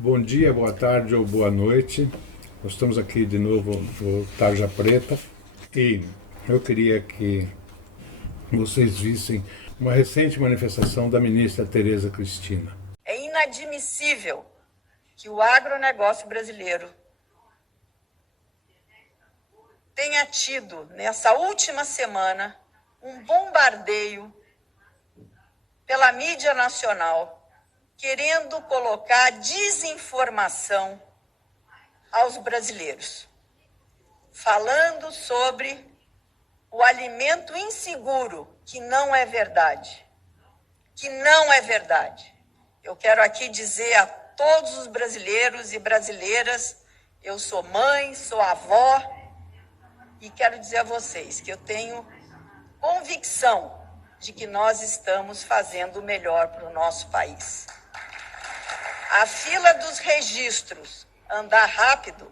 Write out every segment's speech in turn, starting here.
Bom dia, boa tarde ou boa noite. Nós estamos aqui de novo no Tarja Preta e eu queria que vocês vissem uma recente manifestação da ministra Tereza Cristina. É inadmissível que o agronegócio brasileiro tenha tido, nessa última semana, um bombardeio pela mídia nacional, querendo colocar desinformação aos brasileiros, falando sobre o alimento inseguro, que não é verdade. Que não é verdade. Eu quero aqui dizer a todos os brasileiros e brasileiras, eu sou mãe, sou avó, e quero dizer a vocês que eu tenho convicção de que nós estamos fazendo o melhor para o nosso país. A fila dos registros andar rápido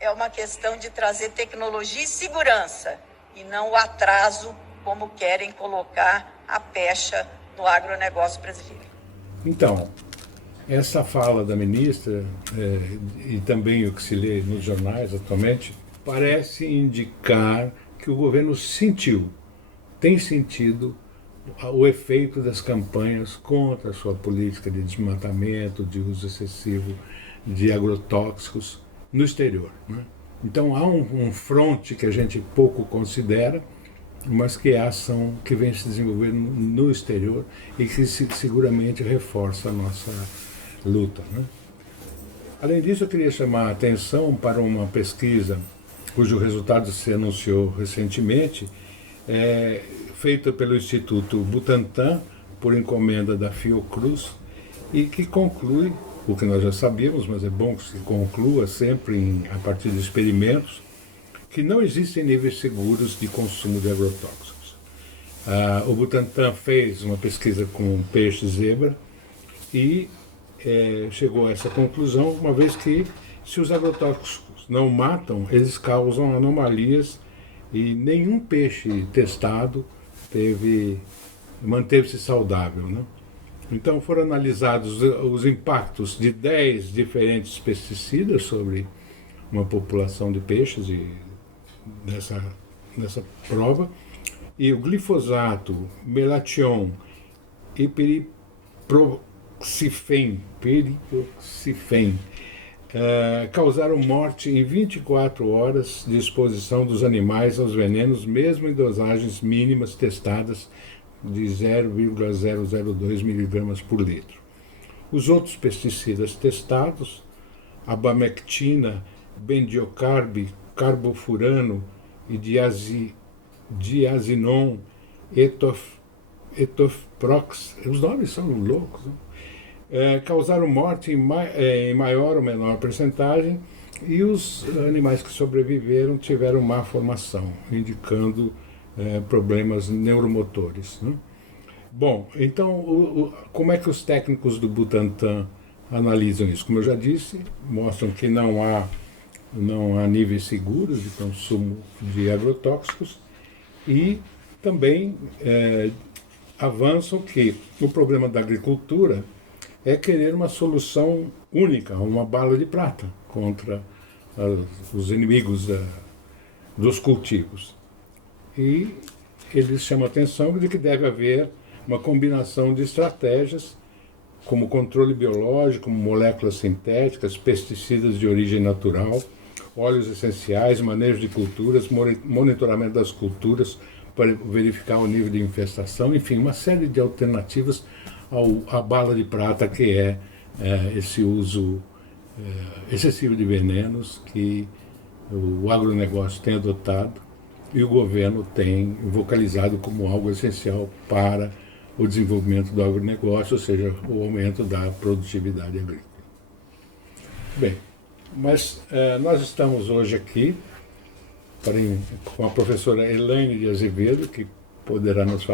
é uma questão de trazer tecnologia e segurança, e não o atraso, como querem colocar a pecha no agronegócio brasileiro. Então, essa fala da ministra e também o que se lê nos jornais atualmente parece indicar que o governo tem sentido o efeito das campanhas contra a sua política de desmatamento, de uso excessivo de agrotóxicos no exterior, né? Então há um fronte que a gente pouco considera, mas que é a ação que vem se desenvolvendo no exterior e que seguramente reforça a nossa luta, né? Além disso, eu queria chamar a atenção para uma pesquisa cujo resultado se anunciou recentemente, feita pelo Instituto Butantan, por encomenda da Fiocruz, e que conclui o que nós já sabíamos, mas é bom que se conclua sempre a partir de experimentos, que não existem níveis seguros de consumo de agrotóxicos. O Butantan fez uma pesquisa com peixe zebra e chegou a essa conclusão, uma vez que se os agrotóxicos não matam, eles causam anomalias e nenhum peixe testado manteve-se saudável, né? Então foram analisados os impactos de 10 diferentes pesticidas sobre uma população de peixes nessa prova, e o glifosato, melation e periproxifen causaram morte em 24 horas de exposição dos animais aos venenos, mesmo em dosagens mínimas testadas de 0,002 miligramas por litro. Os outros pesticidas testados, abamectina, bendiocarb, carbofurano e diazinon, etofprox, os nomes são loucos, né? Causaram morte em maior ou menor percentagem, e os animais que sobreviveram tiveram má formação, indicando problemas neuromotores, né? Bom, então como é que os técnicos do Butantan analisam isso? Como eu já disse, mostram que não há níveis seguros de consumo de agrotóxicos, e também avançam que o problema da agricultura é querer uma solução única, uma bala de prata contra os inimigos dos cultivos. E eles chamam a atenção de que deve haver uma combinação de estratégias, como controle biológico, moléculas sintéticas, pesticidas de origem natural, óleos essenciais, manejo de culturas, monitoramento das culturas para verificar o nível de infestação, enfim, uma série de alternativas à bala de prata, que é esse uso excessivo de venenos que o agronegócio tem adotado e o governo tem vocalizado como algo essencial para o desenvolvimento do agronegócio, ou seja, o aumento da produtividade agrícola. Bem, mas nós estamos hoje aqui com a professora Elaine de Azevedo, que poderá nos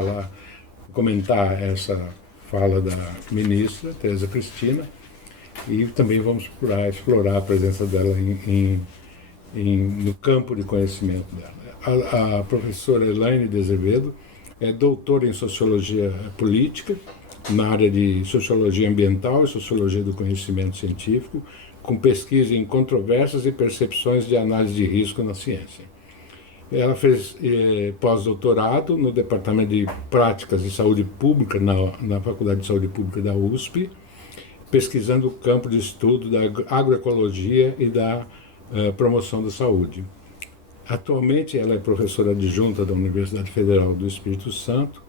comentar essa fala da ministra Tereza Cristina, e também vamos explorar a presença dela no campo de conhecimento dela. A professora Elaine de Azevedo é doutora em Sociologia Política, na área de sociologia ambiental e sociologia do conhecimento científico, com pesquisa em controvérsias e percepções de análise de risco na ciência. Ela fez pós-doutorado no Departamento de Práticas de Saúde Pública, na Faculdade de Saúde Pública da USP, pesquisando o campo de estudo da agroecologia e da promoção da saúde. Atualmente ela é professora adjunta da Universidade Federal do Espírito Santo,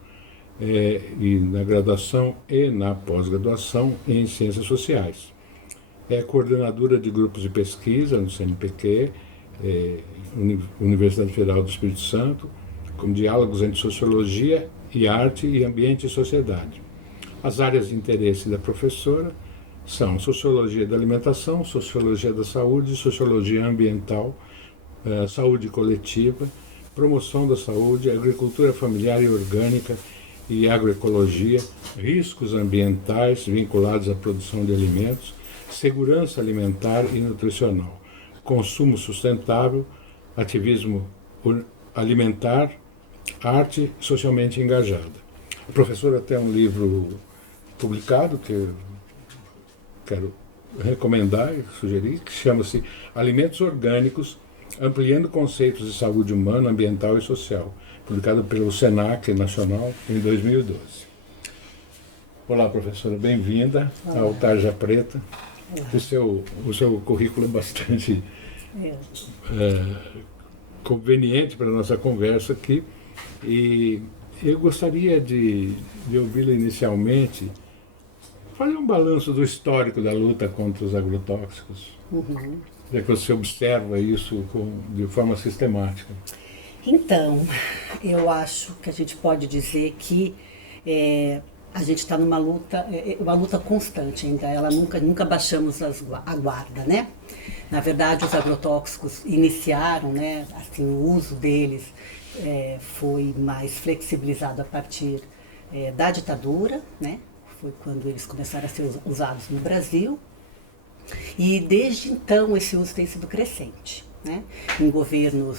e na graduação e na pós-graduação em Ciências Sociais. É coordenadora de grupos de pesquisa no CNPq, Universidade Federal do Espírito Santo, como diálogos entre sociologia e arte e ambiente e sociedade. As áreas de interesse da professora são sociologia da alimentação, sociologia da saúde, sociologia ambiental, saúde coletiva, promoção da saúde, agricultura familiar e orgânica e agroecologia, riscos ambientais vinculados à produção de alimentos, segurança alimentar e nutricional, consumo sustentável, ativismo alimentar, arte socialmente engajada. A professora tem um livro publicado que eu quero recomendar e sugerir, que chama-se Alimentos Orgânicos, Ampliando Conceitos de Saúde Humana, Ambiental e Social, publicado pelo SENAC Nacional em 2012. Olá, professora, bem-vinda ao Tarja Preta. O seu currículo é bastante conveniente para a nossa conversa aqui, e eu gostaria de ouvi-la inicialmente fazer um balanço do histórico da luta contra os agrotóxicos, já que você observa isso de forma sistemática. Então, eu acho que a gente pode dizer que a gente está numa luta, uma luta constante ainda, nunca baixamos a guarda, né? Na verdade, os agrotóxicos iniciaram, né, assim, o uso deles foi mais flexibilizado a partir da ditadura, né? Foi quando eles começaram a ser usados no Brasil, e desde então esse uso tem sido crescente, né? Em governos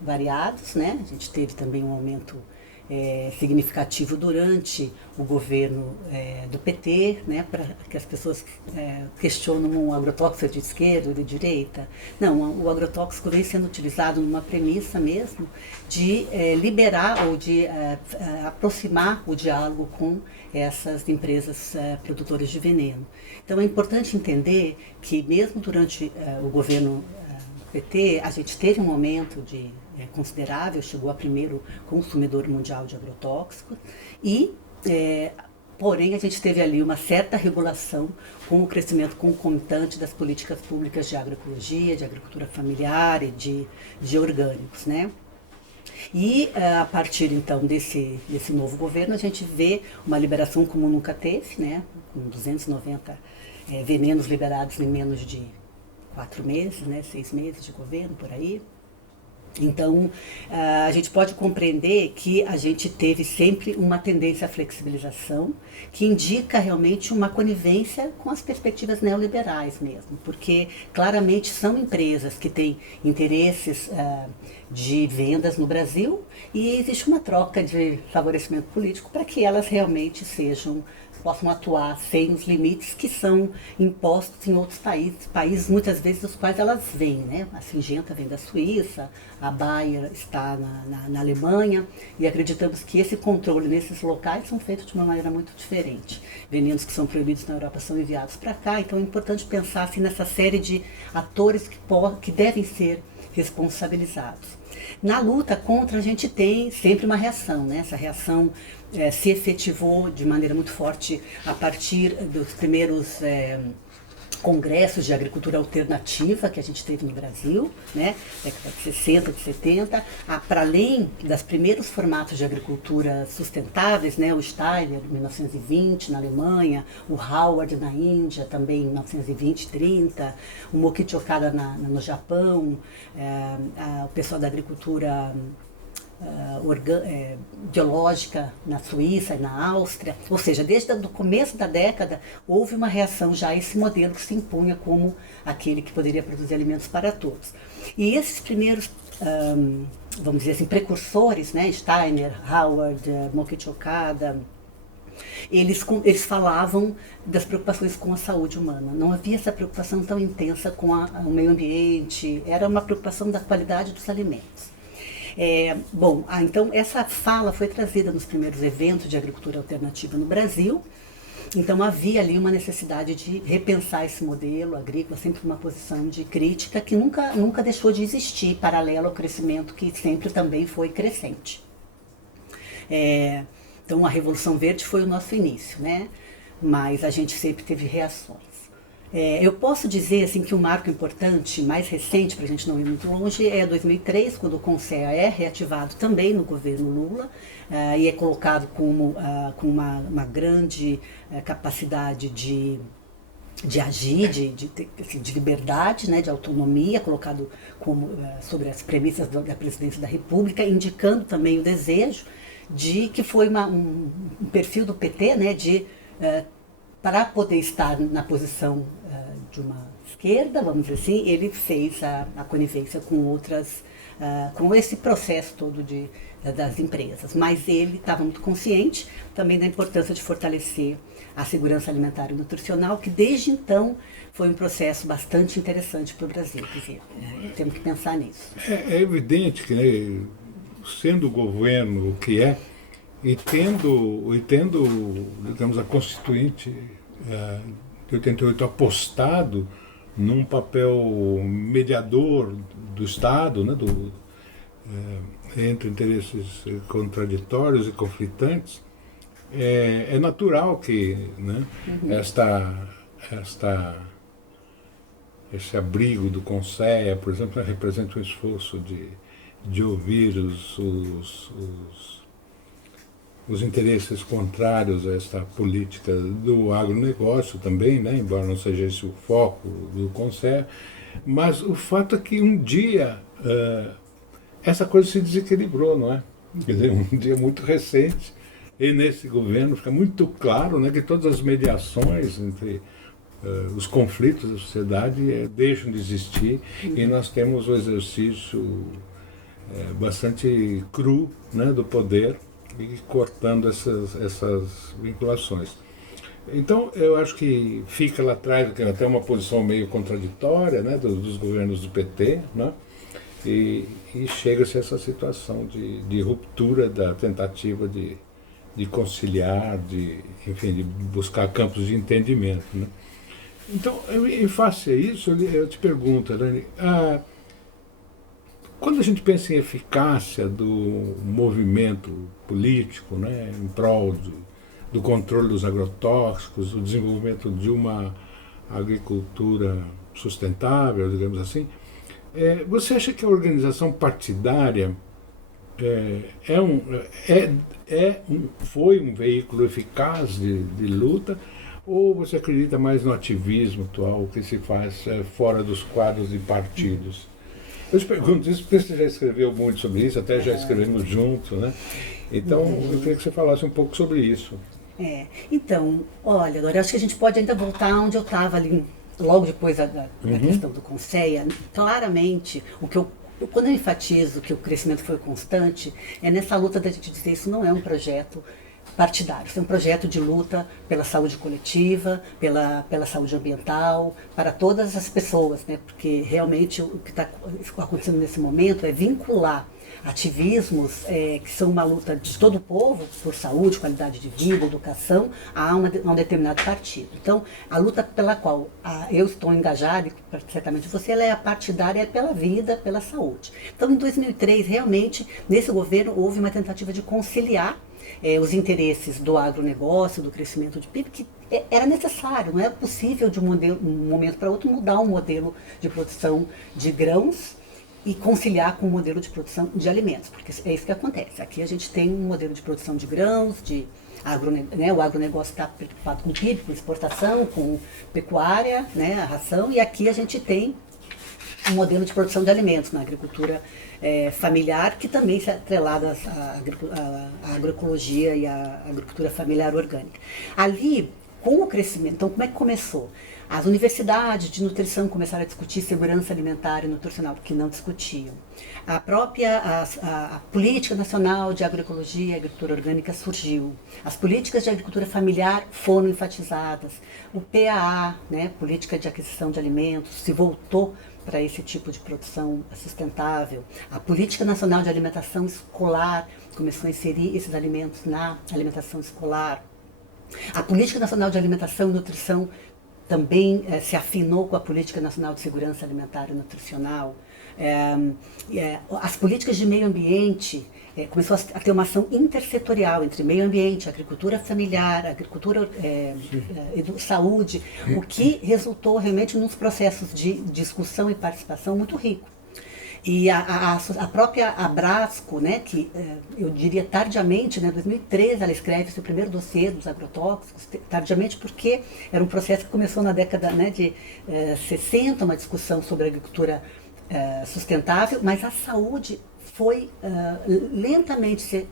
variados, né? A gente teve também um aumento significativo durante o governo do PT, né, para que as pessoas questionam um agrotóxico de esquerda ou de direita. Não, o agrotóxico vem sendo utilizado numa premissa mesmo de liberar ou de aproximar o diálogo com essas empresas produtoras de veneno. Então é importante entender que mesmo durante o governo PT, a gente teve um momento considerável, chegou a primeiro consumidor mundial de agrotóxicos, e porém a gente teve ali uma certa regulação com o crescimento concomitante das políticas públicas de agroecologia, de agricultura familiar e de orgânicos, né? E a partir então desse novo governo a gente vê uma liberação como nunca teve, né? Com 290 venenos liberados em menos de 4 meses, né? 6 meses de governo, por aí. Então, a gente pode compreender que a gente teve sempre uma tendência à flexibilização, que indica realmente uma conivência com as perspectivas neoliberais mesmo, porque claramente são empresas que têm interesses de vendas no Brasil, e existe uma troca de favorecimento político para que elas realmente possam atuar sem os limites que são impostos em outros países muitas vezes dos quais elas vêm, né? A Singenta vem da Suíça, a Bayer está na Alemanha, e acreditamos que esse controle nesses locais são feitos de uma maneira muito diferente. Venenos que são proibidos na Europa são enviados para cá, então é importante pensar assim, nessa série de atores que devem ser responsabilizados. Na luta contra, a gente tem sempre uma reação, né? Essa reação se efetivou de maneira muito forte a partir dos primeiros congressos de agricultura alternativa que a gente teve no Brasil, né? Década de 60, de 70, para além dos primeiros formatos de agricultura sustentáveis, né? O Steiner, em 1920, na Alemanha, o Howard, na Índia, também em 1920, 30, o Mokichi Okada no Japão, o pessoal da agricultura biológica na Suíça e na Áustria, ou seja, desde o começo da década houve uma reação já a esse modelo que se impunha como aquele que poderia produzir alimentos para todos. E esses primeiros, vamos dizer assim, precursores, né, Steiner, Howard, Mokichi Okada, Eles falavam das preocupações com a saúde humana. Não havia essa preocupação tão intensa com o meio ambiente, era uma preocupação da qualidade dos alimentos. Então essa fala foi trazida nos primeiros eventos de agricultura alternativa no Brasil. Então havia ali uma necessidade de repensar esse modelo agrícola, sempre uma posição de crítica que nunca deixou de existir, paralelo ao crescimento que sempre também foi crescente. Então a Revolução Verde foi o nosso início, né? Mas a gente sempre teve reações. Eu posso dizer assim, que um marco importante, mais recente, para a gente não ir muito longe, é 2003, quando o CONSEA é reativado também no governo Lula e é colocado com uma grande capacidade de agir, de liberdade, né, de autonomia, colocado sobre as premissas da presidência da República, indicando também o desejo que foi um perfil do PT, né, para poder estar na posição de uma esquerda, vamos dizer assim, ele fez a conivência com outras, com esse processo todo das empresas. Mas ele estava muito consciente também da importância de fortalecer a segurança alimentar e nutricional, que desde então foi um processo bastante interessante para o Brasil. Quer dizer, temos que pensar nisso. É evidente que, né, sendo o governo o que é, e tendo digamos, a Constituinte de 88 apostado num papel mediador do Estado, né, entre interesses contraditórios e conflitantes, é natural que, né, esse abrigo do CONSEA, por exemplo, representa um esforço de ouvir os interesses contrários a esta política do agronegócio também, né, embora não seja esse o foco do CONSEA, mas o fato é que um dia essa coisa se desequilibrou, não é? Quer dizer, um dia muito recente, e nesse governo fica muito claro, né, que todas as mediações entre os conflitos da sociedade deixam de existir e nós temos o exercício bastante cru, né, do poder, e cortando essas vinculações. Então, eu acho que fica lá atrás até uma posição meio contraditória, né, dos governos do PT, né, e chega-se a essa situação de ruptura da tentativa de conciliar, enfim, de buscar campos de entendimento, né. Então, em face a isso, eu te pergunto, Elaine, quando a gente pensa em eficácia do movimento político, né, em prol do controle dos agrotóxicos, o desenvolvimento de uma agricultura sustentável, digamos assim, você acha que a organização partidária foi um veículo eficaz de luta, ou você acredita mais no ativismo atual que se faz fora dos quadros de partidos? Eu te pergunto isso porque você já escreveu muito sobre isso, até já escrevemos juntos, né? Então, eu queria que você falasse um pouco sobre isso. Então, olha, agora eu acho que a gente pode ainda voltar onde eu estava ali, logo depois da questão do CONSEA. Claramente, quando eu enfatizo que o crescimento foi constante, é nessa luta da gente dizer que isso não é um projeto partidário, isso é um projeto de luta pela saúde coletiva, pela saúde ambiental, para todas as pessoas, né? Porque realmente o que está acontecendo nesse momento é vincular ativismos que são uma luta de todo o povo por saúde, qualidade de vida, educação, a um determinado partido. Então, a luta pela qual eu estou engajada, e certamente você, ela é a partidária, é pela vida, pela saúde. Então, em 2003, realmente, nesse governo, houve uma tentativa de conciliar os interesses do agronegócio, do crescimento de PIB, que era necessário, não é possível de um momento para outro mudar o modelo de produção de grãos e conciliar com o modelo de produção de alimentos, porque é isso que acontece. Aqui a gente tem um modelo de produção de grãos, o agronegócio está preocupado com PIB, com exportação, com pecuária, né, a ração, e aqui a gente tem um modelo de produção de alimentos na agricultura familiar, que também se atrelada à agroecologia e à agricultura familiar orgânica. Ali, com o crescimento, então como é que começou? As universidades de nutrição começaram a discutir segurança alimentar e nutricional, porque não discutiam. A própria a Política Nacional de Agroecologia e Agricultura Orgânica surgiu. As políticas de agricultura familiar foram enfatizadas. O PAA, né, Política de Aquisição de Alimentos, se voltou para esse tipo de produção sustentável. A Política Nacional de Alimentação Escolar começou a inserir esses alimentos na alimentação escolar. A Política Nacional de Alimentação e Nutrição também se afinou com a Política Nacional de Segurança Alimentar e Nutricional. As políticas de meio ambiente começou a ter uma ação intersetorial entre meio ambiente, agricultura familiar, agricultura, saúde, o que resultou realmente nos processos de discussão e participação muito rico. E a própria Abrasco, né, que eu diria tardiamente, né, em 2013, ela escreve seu primeiro dossiê dos agrotóxicos, tardiamente porque era um processo que começou na década, né, de 60, uma discussão sobre a agricultura sustentável, mas a saúde foi lentamente se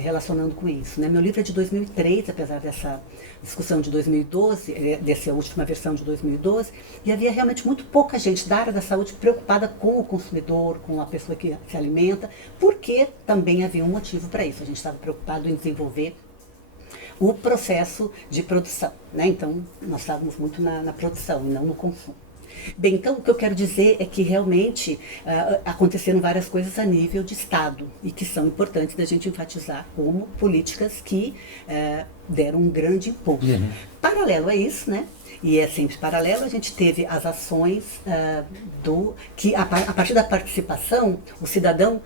relacionando com isso. Né? Meu livro é de 2003, apesar dessa discussão de 2012, dessa última versão de 2012, e havia realmente muito pouca gente da área da saúde preocupada com o consumidor, com a pessoa que se alimenta, porque também havia um motivo para isso. A gente estava preocupado em desenvolver o processo de produção. Né? Então, nós estávamos muito na produção e não no consumo. Bem, então o que eu quero dizer é que realmente aconteceram várias coisas a nível de Estado e que são importantes da gente enfatizar como políticas que deram um grande impulso. Uhum. Paralelo a isso, né? E é sempre paralelo, a gente teve as ações que a partir da participação, o cidadão.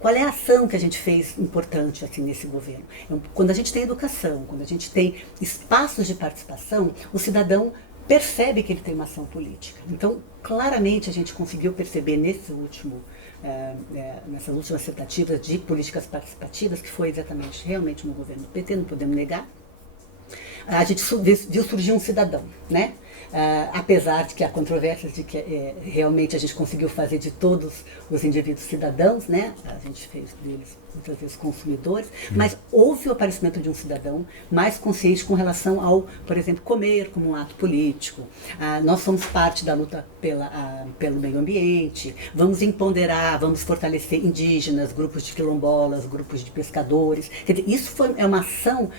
Qual é a ação que a gente fez importante assim, nesse governo? Quando a gente tem educação, quando a gente tem espaços de participação, o cidadão percebe que ele tem uma ação política. Então, claramente a gente conseguiu perceber nessas últimas tentativas de políticas participativas, que foi exatamente, realmente no governo do PT, não podemos negar, a gente viu surgir um cidadão, né? Apesar de que há controvérsias de que realmente a gente conseguiu fazer de todos os indivíduos cidadãos, né? A gente fez deles muitas vezes consumidores, mas houve o aparecimento de um cidadão mais consciente com relação ao, por exemplo, comer como um ato político. Nós somos parte da luta pelo meio ambiente, vamos empoderar, vamos fortalecer indígenas, grupos de quilombolas, grupos de pescadores. Quer dizer, isso é uma ação,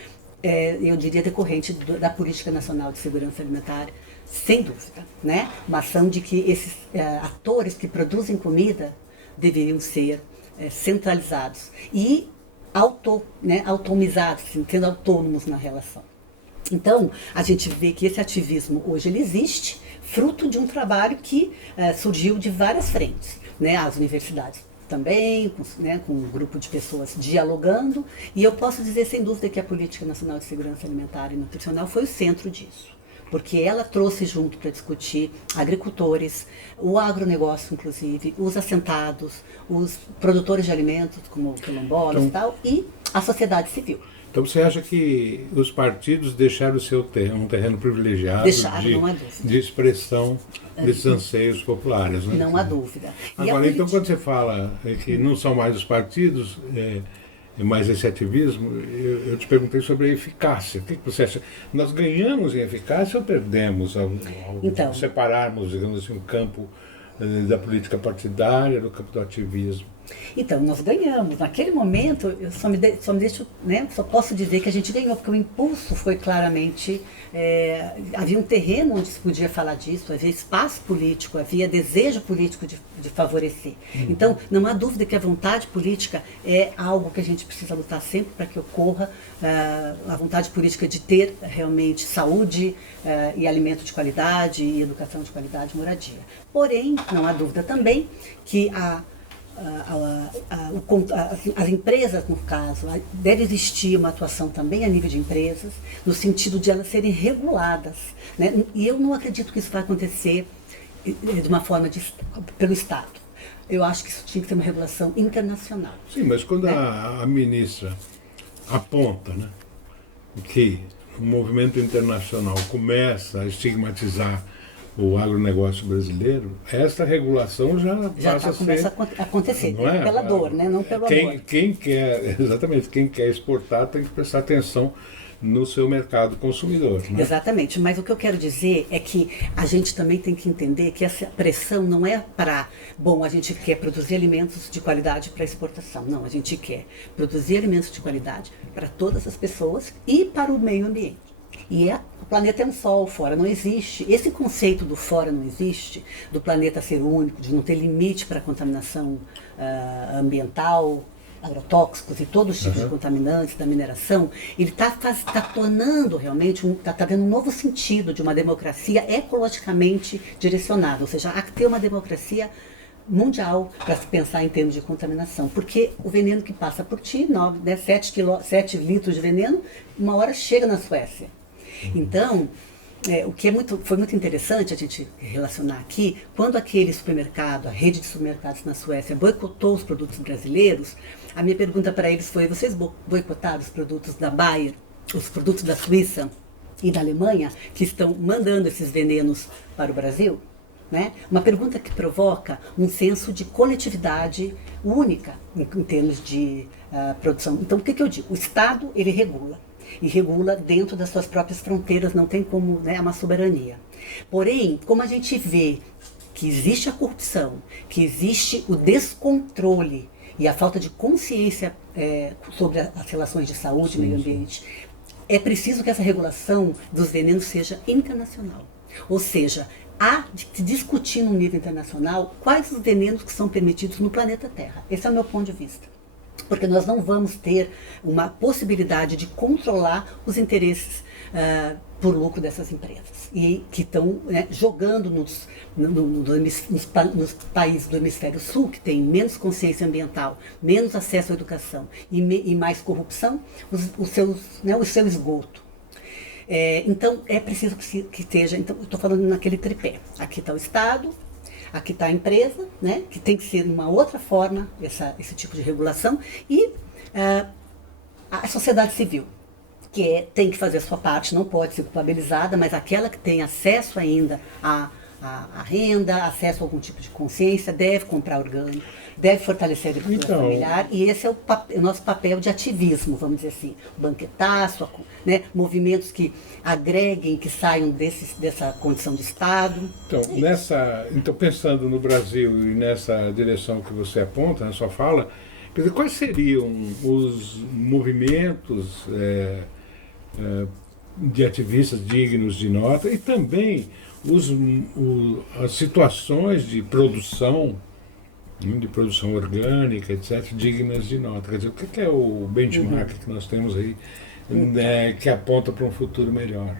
eu diria, decorrente da Política Nacional de Segurança Alimentar, sem dúvida, né? Uma ação de que esses atores que produzem comida deveriam ser centralizados e autonomizados, assim, sendo autônomos na relação. Então, a gente vê que esse ativismo hoje ele existe, fruto de um trabalho que surgiu de várias frentes, né? As universidades também, com um grupo de pessoas dialogando, e eu posso dizer sem dúvida que a Política Nacional de Segurança Alimentar e Nutricional foi o centro disso, porque ela trouxe junto para discutir agricultores, o agronegócio inclusive, os assentados, os produtores de alimentos, como quilombolas e tal, e a sociedade civil. Então você acha que os partidos deixaram o seu um terreno privilegiado de expressão desses anseios populares? Né? Não há dúvida. Agora, então, quando você fala que não são mais os partidos, mais esse ativismo, eu te perguntei sobre a eficácia. O que você acha? Nós ganhamos em eficácia ou perdemos ao separarmos, digamos assim, o campo da política partidária do campo do ativismo? Então, nós ganhamos. Naquele momento, eu só posso dizer que a gente ganhou, porque o impulso foi claramente... havia um terreno onde se podia falar disso, havia espaço político, havia desejo político de favorecer. Então, não há dúvida que a vontade política é algo que a gente precisa lutar sempre para que ocorra, a vontade política de ter realmente saúde e alimento de qualidade, e educação de qualidade, moradia. Porém, não há dúvida também que as empresas, no caso, deve existir uma atuação também a nível de empresas, no sentido de elas serem reguladas, né? E eu não acredito que isso vai acontecer de uma forma pelo Estado. Eu acho que isso tinha que ter uma regulação internacional. Sim, mas quando a ministra aponta, né, que o movimento internacional começa a estigmatizar o agronegócio brasileiro, essa regulação já começa a acontecer, pela dor, né? Não pelo amor. Quem quer exportar tem que prestar atenção no seu mercado consumidor. Né? Exatamente, mas o que eu quero dizer é que a gente também tem que entender que essa pressão não é para, bom, a gente quer produzir alimentos de qualidade para exportação. Não, a gente quer produzir alimentos de qualidade para todas as pessoas e para o meio ambiente. E o planeta é um sol, fora não existe. Esse conceito do fora não existe, do planeta ser único, de não ter limite para a contaminação ambiental, agrotóxicos e todos os tipos de contaminantes da mineração, ele está tornando realmente, está dando um novo sentido de uma democracia ecologicamente direcionada, ou seja, há que ter uma democracia mundial para se pensar em termos de contaminação, porque o veneno que passa por ti, 7 litros de veneno, uma hora chega na Suécia. Então, o que foi muito interessante a gente relacionar aqui, quando aquele supermercado, a rede de supermercados na Suécia, boicotou os produtos brasileiros, a minha pergunta para eles foi: vocês boicotaram os produtos da Bayer, os produtos da Suíça e da Alemanha, que estão mandando esses venenos para o Brasil? Né? Uma pergunta que provoca um senso de coletividade única em termos de produção. Então, o que eu digo? O Estado, ele regula. E regula dentro das suas próprias fronteiras, não tem como, né, é uma soberania. Porém, como a gente vê que existe a corrupção, que existe o descontrole e a falta de consciência sobre as relações de saúde e meio ambiente, é preciso que essa regulação dos venenos seja internacional. Ou seja, há de se discutir no nível internacional quais os venenos que são permitidos no planeta Terra. Esse é o meu ponto de vista. Porque nós não vamos ter uma possibilidade de controlar os interesses por lucro dessas empresas. E que estão jogando nos países do hemisfério sul, que têm menos consciência ambiental, menos acesso à educação e mais corrupção, o seu esgoto. Então, é preciso que esteja... Então, eu estou falando naquele tripé. Aqui está o Estado, aqui está a empresa, né, que tem que ser de uma outra forma esse tipo de regulação, e a sociedade civil, que tem que fazer a sua parte, não pode ser culpabilizada, mas aquela que tem acesso ainda à renda, acesso a algum tipo de consciência, deve comprar orgânico, deve fortalecer a agricultura familiar, e esse é o nosso papel de ativismo, vamos dizer assim, banquetaço, né, movimentos que agreguem, que saiam dessa condição de Estado. Então, pensando no Brasil e nessa direção que você aponta na sua fala, quer dizer, quais seriam os movimentos de ativistas dignos de nota e também as situações de produção orgânica, etc., dignas de nota? Quer dizer, o que é o benchmark que nós temos aí, que aponta para um futuro melhor?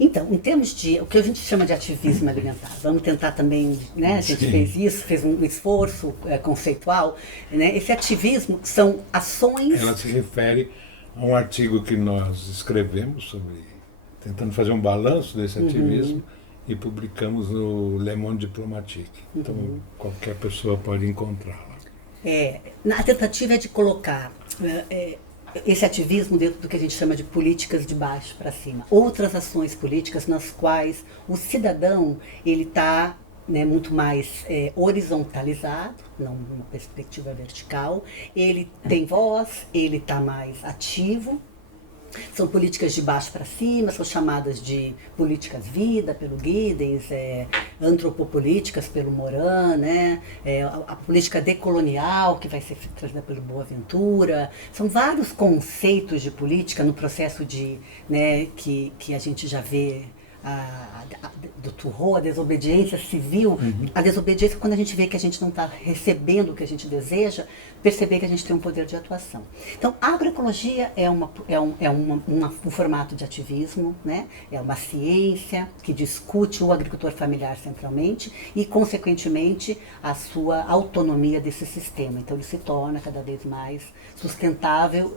Então, em termos de o que a gente chama de ativismo alimentar, vamos tentar também, né, a gente fez isso, fez um esforço conceitual, né, esse ativismo são ações... Ela se refere a um artigo que nós escrevemos tentando fazer um balanço desse ativismo, e publicamos no Le Monde Diplomatique. Então, qualquer pessoa pode encontrá-la. A tentativa é de colocar esse ativismo dentro do que a gente chama de políticas de baixo para cima. Outras ações políticas nas quais o cidadão ele está muito mais horizontalizado, não numa perspectiva vertical. Ele tem voz, ele está mais ativo. São políticas de baixo para cima, são chamadas de políticas vida, pelo Giddens, antropopolíticas pelo Morin, né? A política decolonial, que vai ser trazida pelo Boaventura. São vários conceitos de política no processo que a gente já vê do Turreau, a desobediência civil, a desobediência quando a gente vê que a gente não está recebendo o que a gente deseja, perceber que a gente tem um poder de atuação. Então, a agroecologia é um formato de ativismo, né? É uma ciência que discute o agricultor familiar centralmente e, consequentemente, a sua autonomia desse sistema. Então, ele se torna cada vez mais sustentável,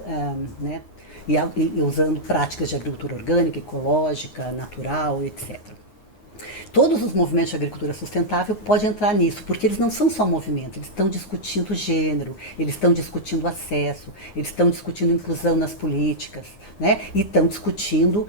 né? E usando práticas de agricultura orgânica, ecológica, natural, etc. Todos os movimentos de agricultura sustentável podem entrar nisso, porque eles não são só movimentos, eles estão discutindo gênero, eles estão discutindo acesso, eles estão discutindo inclusão nas políticas, né? E estão discutindo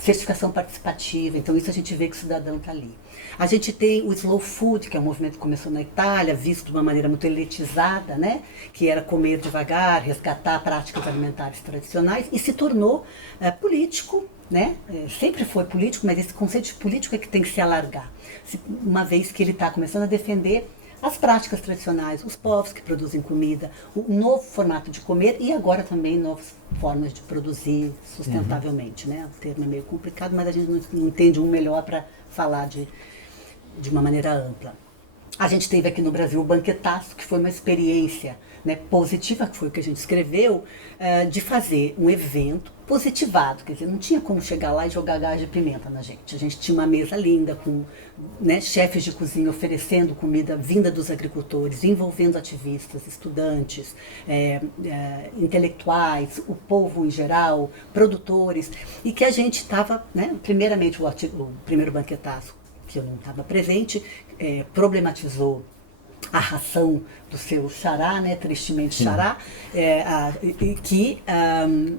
certificação participativa, então isso a gente vê que o cidadão está ali. A gente tem o slow food, que é um movimento que começou na Itália, visto de uma maneira muito elitizada, né? Que era comer devagar, resgatar práticas alimentares tradicionais, e se tornou político, né? Sempre foi político, mas esse conceito de político é que tem que se alargar, uma vez que ele está começando a defender as práticas tradicionais, os povos que produzem comida, o novo formato de comer e agora também novas formas de produzir sustentavelmente, né? O termo é meio complicado, mas a gente não entende um melhor para falar de uma maneira ampla. A gente teve aqui no Brasil o banquetaço, que foi uma experiência, né, positiva, que foi o que a gente escreveu, de fazer um evento positivado, quer dizer, não tinha como chegar lá e jogar gás de pimenta na gente. A gente tinha uma mesa linda com, né, chefes de cozinha oferecendo comida vinda dos agricultores, envolvendo ativistas, estudantes, intelectuais, o povo em geral, produtores, e que a gente estava, né, primeiramente o primeiro banquetaço, que eu não estava presente, problematizou a ração do seu xará, né, tristemente xará, que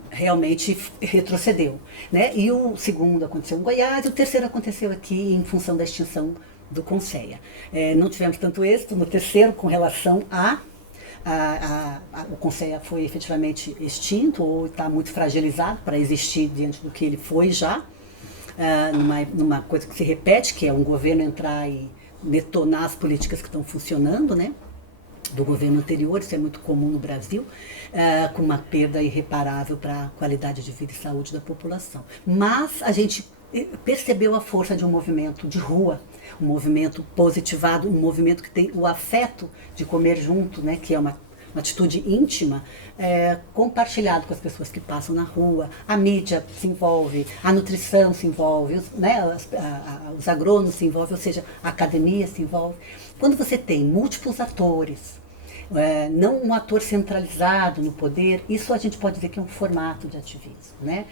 realmente retrocedeu, né? E o segundo aconteceu em Goiás, e o terceiro aconteceu aqui em função da extinção do Conceia. Não tivemos tanto êxito no terceiro com relação o Conceia foi efetivamente extinto ou está muito fragilizado para existir diante do que ele foi já, numa coisa que se repete, que é um governo entrar e detonar as políticas que estão funcionando, né, do governo anterior. Isso é muito comum no Brasil, com uma perda irreparável para a qualidade de vida e saúde da população. Mas a gente percebeu a força de um movimento de rua, um movimento positivado, um movimento que tem o afeto de comer junto, né, que é uma atitude íntima, compartilhado com as pessoas que passam na rua. A mídia se envolve, a nutrição se envolve, né, os agrônomos se envolvem, ou seja, a academia se envolve. Quando você tem múltiplos atores, não um ator centralizado no poder, isso a gente pode dizer que é um formato de ativismo, né?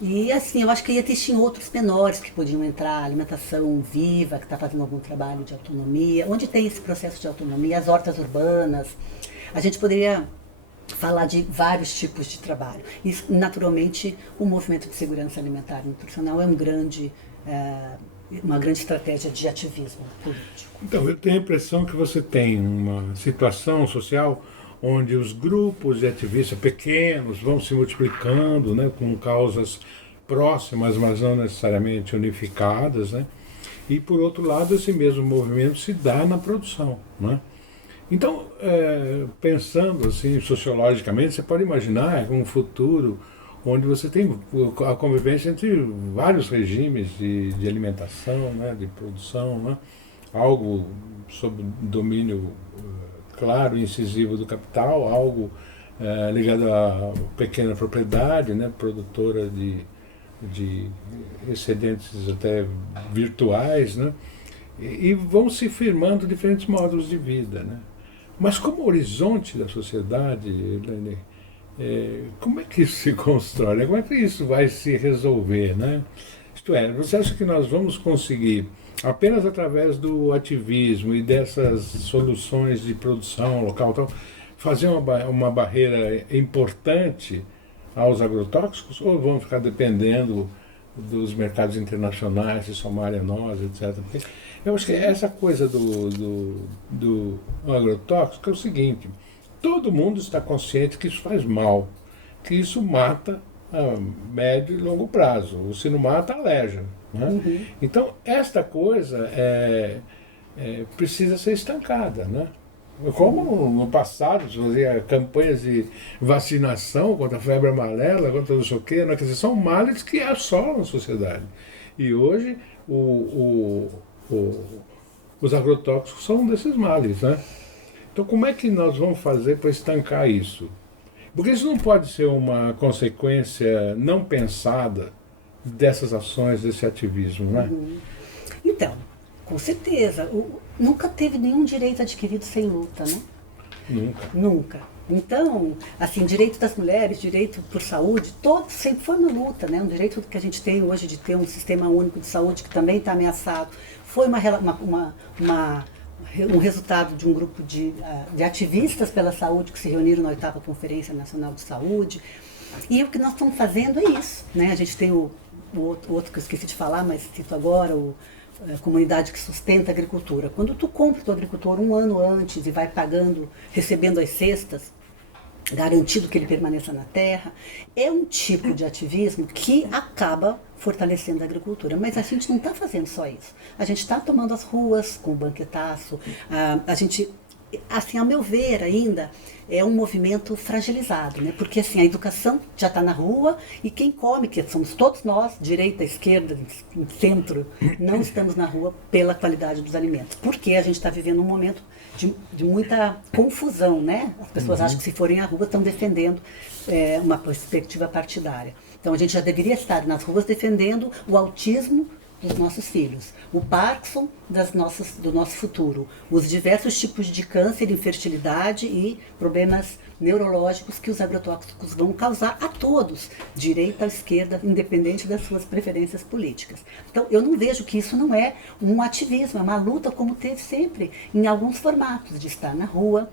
E assim, eu acho que existem outros menores que podiam entrar, a alimentação viva, que está fazendo algum trabalho de autonomia, onde tem esse processo de autonomia, as hortas urbanas. A gente poderia falar de vários tipos de trabalho. E, naturalmente, o movimento de segurança alimentar e nutricional é uma grande estratégia de ativismo político. Então, eu tenho a impressão que você tem uma situação social onde os grupos de ativistas pequenos vão se multiplicando, né, com causas próximas, mas não necessariamente unificadas, né? E, por outro lado, esse mesmo movimento se dá na produção, né? Então, pensando assim sociologicamente, você pode imaginar um futuro onde você tem a convivência entre vários regimes de alimentação, né, de produção, né, algo sob domínio claro e incisivo do capital, algo ligado à pequena propriedade, né, produtora de excedentes até virtuais, né, e vão se firmando diferentes modos de vida, né. Mas como horizonte da sociedade, Helene, como é que isso se constrói, né? Como é que isso vai se resolver, né? Isto é, você acha que nós vamos conseguir, apenas através do ativismo e dessas soluções de produção local, tal, fazer uma barreira importante aos agrotóxicos, ou vamos ficar dependendo dos mercados internacionais, se somarem a nós, etc. Porque eu acho que essa coisa do agrotóxico é o seguinte: todo mundo está consciente que isso faz mal, que isso mata a médio e longo prazo. Ou se não mata, aleja, né? Uhum. Então, esta coisa precisa ser estancada, né? Como no passado se fazia campanhas de vacinação contra a febre amarela, contra não sei o quê, né? Quer dizer, são males que assolam a sociedade. E hoje os agrotóxicos são um desses males, né? Então, como é que nós vamos fazer para estancar isso? Porque isso não pode ser uma consequência não pensada dessas ações, desse ativismo, né? Uhum. Então, com certeza, nunca teve nenhum direito adquirido sem luta, né? Nunca. Nunca. Então, assim, direito das mulheres, direito por saúde, todo sempre foi uma luta, né? Um direito que a gente tem hoje de ter um sistema único de saúde que também está ameaçado, foi um resultado de um grupo de ativistas pela saúde que se reuniram na 8ª Conferência Nacional de Saúde. E o que nós estamos fazendo é isso, né? A gente tem o outro que eu esqueci de falar, mas cito agora, a comunidade que sustenta a agricultura. Quando tu compra o teu agricultor um ano antes e vai pagando, recebendo as cestas, garantido que ele permaneça na terra, é um tipo de ativismo que acaba fortalecendo a agricultura. Mas a gente não está fazendo só isso. A gente está tomando as ruas com o banquetaço, a gente, assim, ao meu ver ainda, é um movimento fragilizado, né? Porque assim, a educação já está na rua e quem come, que somos todos nós, direita, esquerda, centro, não estamos na rua pela qualidade dos alimentos. Porque a gente está vivendo um momento de muita confusão, né? As pessoas acham que se forem à rua estão defendendo uma perspectiva partidária. Então a gente já deveria estar nas ruas defendendo o autismo dos nossos filhos, o Parkinson do nosso futuro, os diversos tipos de câncer, infertilidade e problemas neurológicos que os agrotóxicos vão causar a todos, direita ou esquerda, independente das suas preferências políticas. Então, eu não vejo que isso não é um ativismo, é uma luta como teve sempre, em alguns formatos, de estar na rua,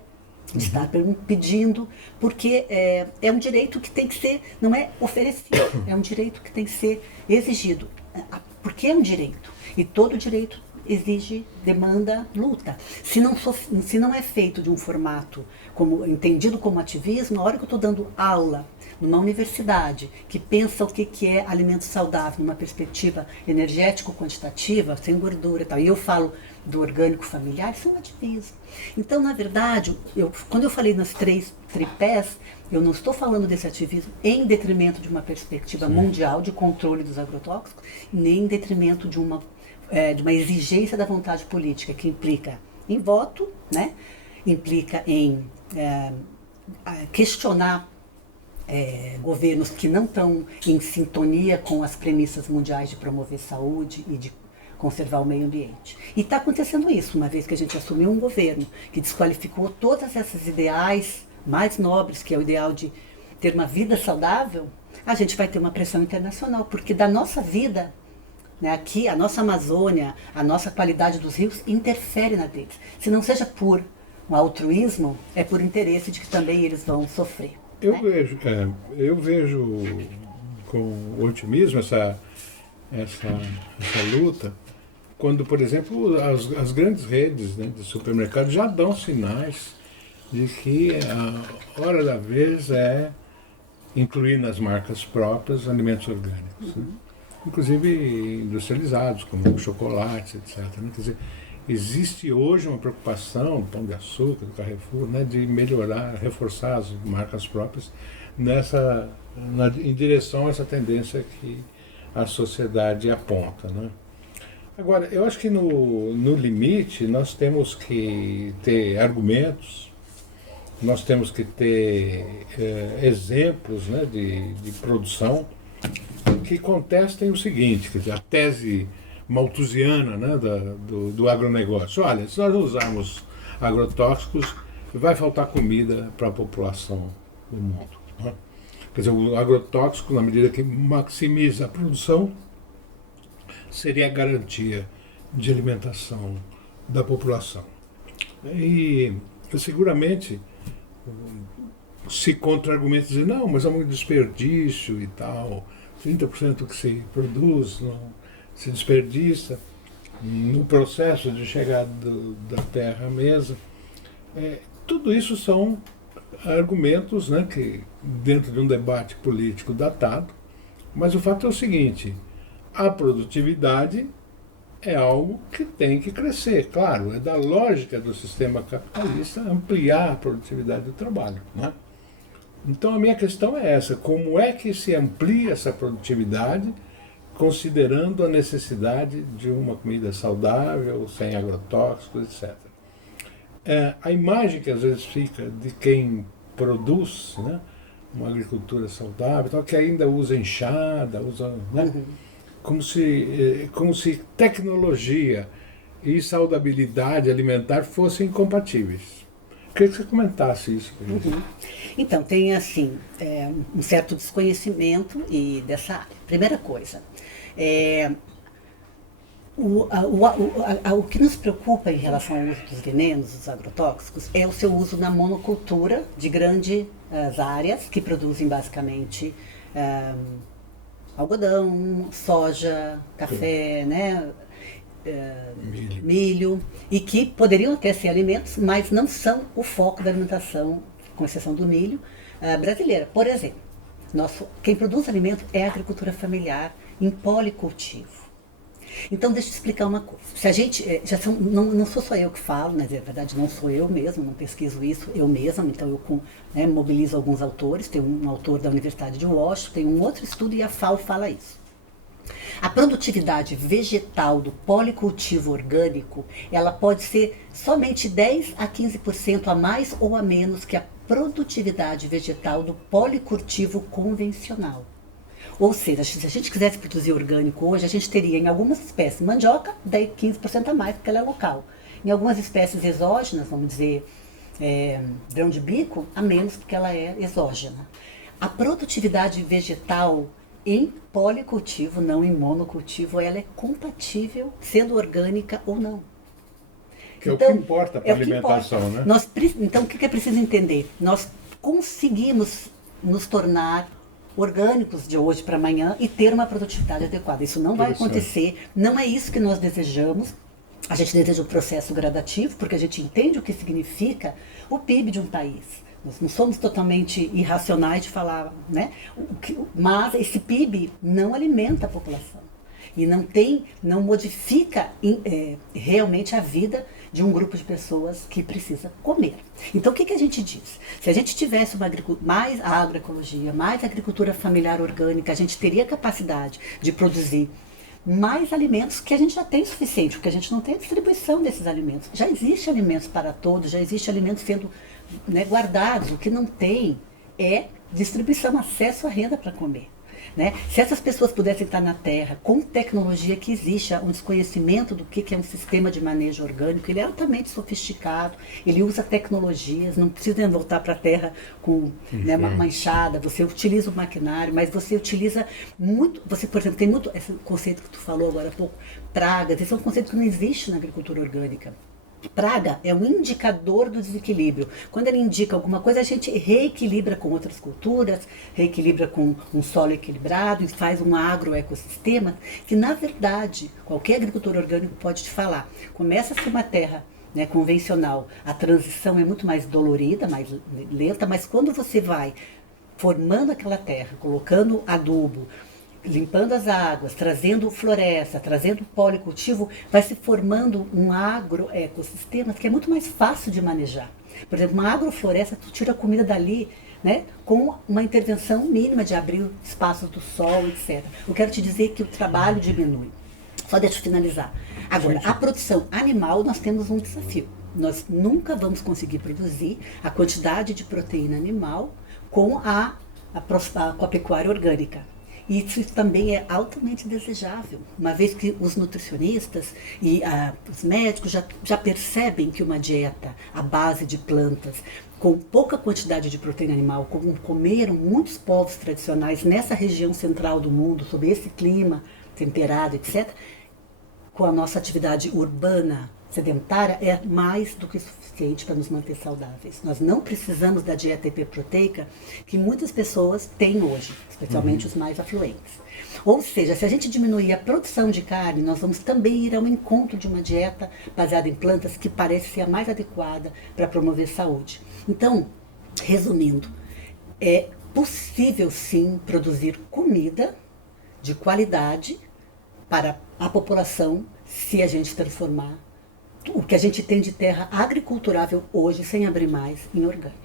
de estar pedindo, porque é um direito que tem que ser, não é oferecido, é um direito que tem que ser exigido. Porque é um direito, e todo direito exige, demanda, luta. Se não é feito de um formato entendido como ativismo, a hora que eu estou dando aula numa universidade que pensa o que é alimento saudável numa perspectiva energético-quantitativa, sem gordura e tal, e eu falo do orgânico familiar, isso é um ativismo. Então, na verdade, quando eu falei nas 3 tripés, eu não estou falando desse ativismo em detrimento de uma perspectiva mundial de controle dos agrotóxicos, nem em detrimento de uma exigência da vontade política, que implica em voto, né? Implica em questionar governos que não estão em sintonia com as premissas mundiais de promover saúde e de conservar o meio ambiente. E está acontecendo isso, uma vez que a gente assumiu um governo que desqualificou todas essas ideais mais nobres, que é o ideal de ter uma vida saudável, a gente vai ter uma pressão internacional, porque da nossa vida, né, aqui, a nossa Amazônia, a nossa qualidade dos rios, interfere na deles. Se não seja por um altruísmo, é por interesse de que também eles vão sofrer. Eu vejo com otimismo essa luta, quando, por exemplo, as grandes redes, né, de supermercados já dão sinais de que a hora da vez é incluir nas marcas próprias alimentos orgânicos, né? Inclusive industrializados, como chocolates, etc. Né? Quer dizer, existe hoje uma preocupação, Pão de Açúcar, do Carrefour, né, de melhorar, reforçar as marcas próprias em direção a essa tendência que a sociedade aponta, né? Agora, eu acho que no limite nós temos que ter argumentos, nós temos que ter exemplos, né, de produção que contestem o seguinte, quer dizer, a tese malthusiana, né, do agronegócio. Olha, se nós usarmos agrotóxicos, vai faltar comida para a população do mundo, né? Quer dizer, o agrotóxico, na medida que maximiza a produção, seria a garantia de alimentação da população. E seguramente se contra-argumentos dizem, não, mas há muito desperdício e tal, 30% do que se produz não se desperdiça no processo de chegar da terra à mesa. Tudo isso são argumentos, né, que dentro de um debate político datado, mas o fato é o seguinte: a produtividade é algo que tem que crescer, claro, é da lógica do sistema capitalista ampliar a produtividade do trabalho, né? Então a minha questão é essa: como é que se amplia essa produtividade considerando a necessidade de uma comida saudável, sem agrotóxicos, etc. A imagem que às vezes fica de quem produz, né, uma agricultura saudável, tal, que ainda usa enxada, usa, né, como se tecnologia e saudabilidade alimentar fossem incompatíveis. Queria que você comentasse isso. Então, tem assim, um certo desconhecimento dessa área. Primeira coisa, o que nos preocupa em relação ao uso dos venenos, dos agrotóxicos, é o seu uso na monocultura de grandes áreas que produzem basicamente algodão, soja, café, né? Milho, e que poderiam até ser alimentos, mas não são o foco da alimentação, com exceção do milho, brasileira. Por exemplo, quem produz alimento é a agricultura familiar em policultivo. Então, deixa eu explicar uma coisa. Se a gente, não sou só eu que falo, mas na verdade não sou eu mesmo, não pesquiso isso eu mesma, então eu mobilizo alguns autores, tem um autor da Universidade de Washington, tem um outro estudo e a FAO fala isso. A produtividade vegetal do policultivo orgânico, ela pode ser somente 10 a 15% a mais ou a menos que a produtividade vegetal do policultivo convencional. Ou seja, se a gente quisesse produzir orgânico hoje, a gente teria em algumas espécies mandioca, 10, 15% a mais, porque ela é local. Em algumas espécies exógenas, vamos dizer, grão de bico, a menos, porque ela é exógena. A produtividade vegetal em policultivo, não em monocultivo, ela é compatível, sendo orgânica ou não. Que então, é o que importa para a alimentação, né? Então, o que é preciso entender? Nós conseguimos nos tornar orgânicos de hoje para amanhã e ter uma produtividade adequada. Isso não vai acontecer, não é isso que nós desejamos. A gente deseja um processo gradativo, porque a gente entende o que significa o PIB de um país. Nós não somos totalmente irracionais de falar, né? Mas esse PIB não alimenta a população e não modifica realmente a vida de um grupo de pessoas que precisa comer. Então, o que a gente diz? Se a gente tivesse mais agroecologia, mais agricultura familiar orgânica, a gente teria capacidade de produzir mais alimentos, que a gente já tem suficiente, porque a gente não tem a distribuição desses alimentos. Já existe alimentos para todos, já existe alimentos sendo guardados. O que não tem é distribuição, acesso à renda para comer. Né? Se essas pessoas pudessem estar na terra com tecnologia que existe, um desconhecimento do que é um sistema de manejo orgânico, ele é altamente sofisticado, ele usa tecnologias, não precisa voltar para a terra com uma enxada, você utiliza o maquinário, mas você utiliza muito, você, por exemplo, tem muito esse conceito que tu falou agora há pouco, pragas, esse é um conceito que não existe na agricultura orgânica. Praga é um indicador do desequilíbrio. Quando ele indica alguma coisa, a gente reequilibra com outras culturas, reequilibra com um solo equilibrado e faz um agroecossistema que, na verdade, qualquer agricultor orgânico pode te falar. Começa-se uma terra convencional, a transição é muito mais dolorida, mais lenta, mas quando você vai formando aquela terra, colocando adubo, limpando as águas, trazendo floresta, trazendo policultivo, vai se formando um agroecossistema que é muito mais fácil de manejar. Por exemplo, uma agrofloresta, tu tira a comida dali, né, com uma intervenção mínima de abrir espaços do sol, etc. Eu quero te dizer que o trabalho diminui. Só deixa eu finalizar. Agora, a produção animal, nós temos um desafio. Nós nunca vamos conseguir produzir a quantidade de proteína animal com a pecuária orgânica. E isso também é altamente desejável, uma vez que os nutricionistas e os médicos já percebem que uma dieta à base de plantas, com pouca quantidade de proteína animal, como comeram muitos povos tradicionais nessa região central do mundo, sob esse clima temperado, etc., com a nossa atividade urbana sedentária, é mais do que suficiente para nos manter saudáveis. Nós não precisamos da dieta hiperproteica que muitas pessoas têm hoje, especialmente os mais afluentes. Ou seja, se a gente diminuir a produção de carne, nós vamos também ir ao encontro de uma dieta baseada em plantas que parece ser a mais adequada para promover saúde. Então, resumindo, é possível sim produzir comida de qualidade para a população se a gente transformar o que a gente tem de terra agriculturável hoje, sem abrir mais, em orgânico.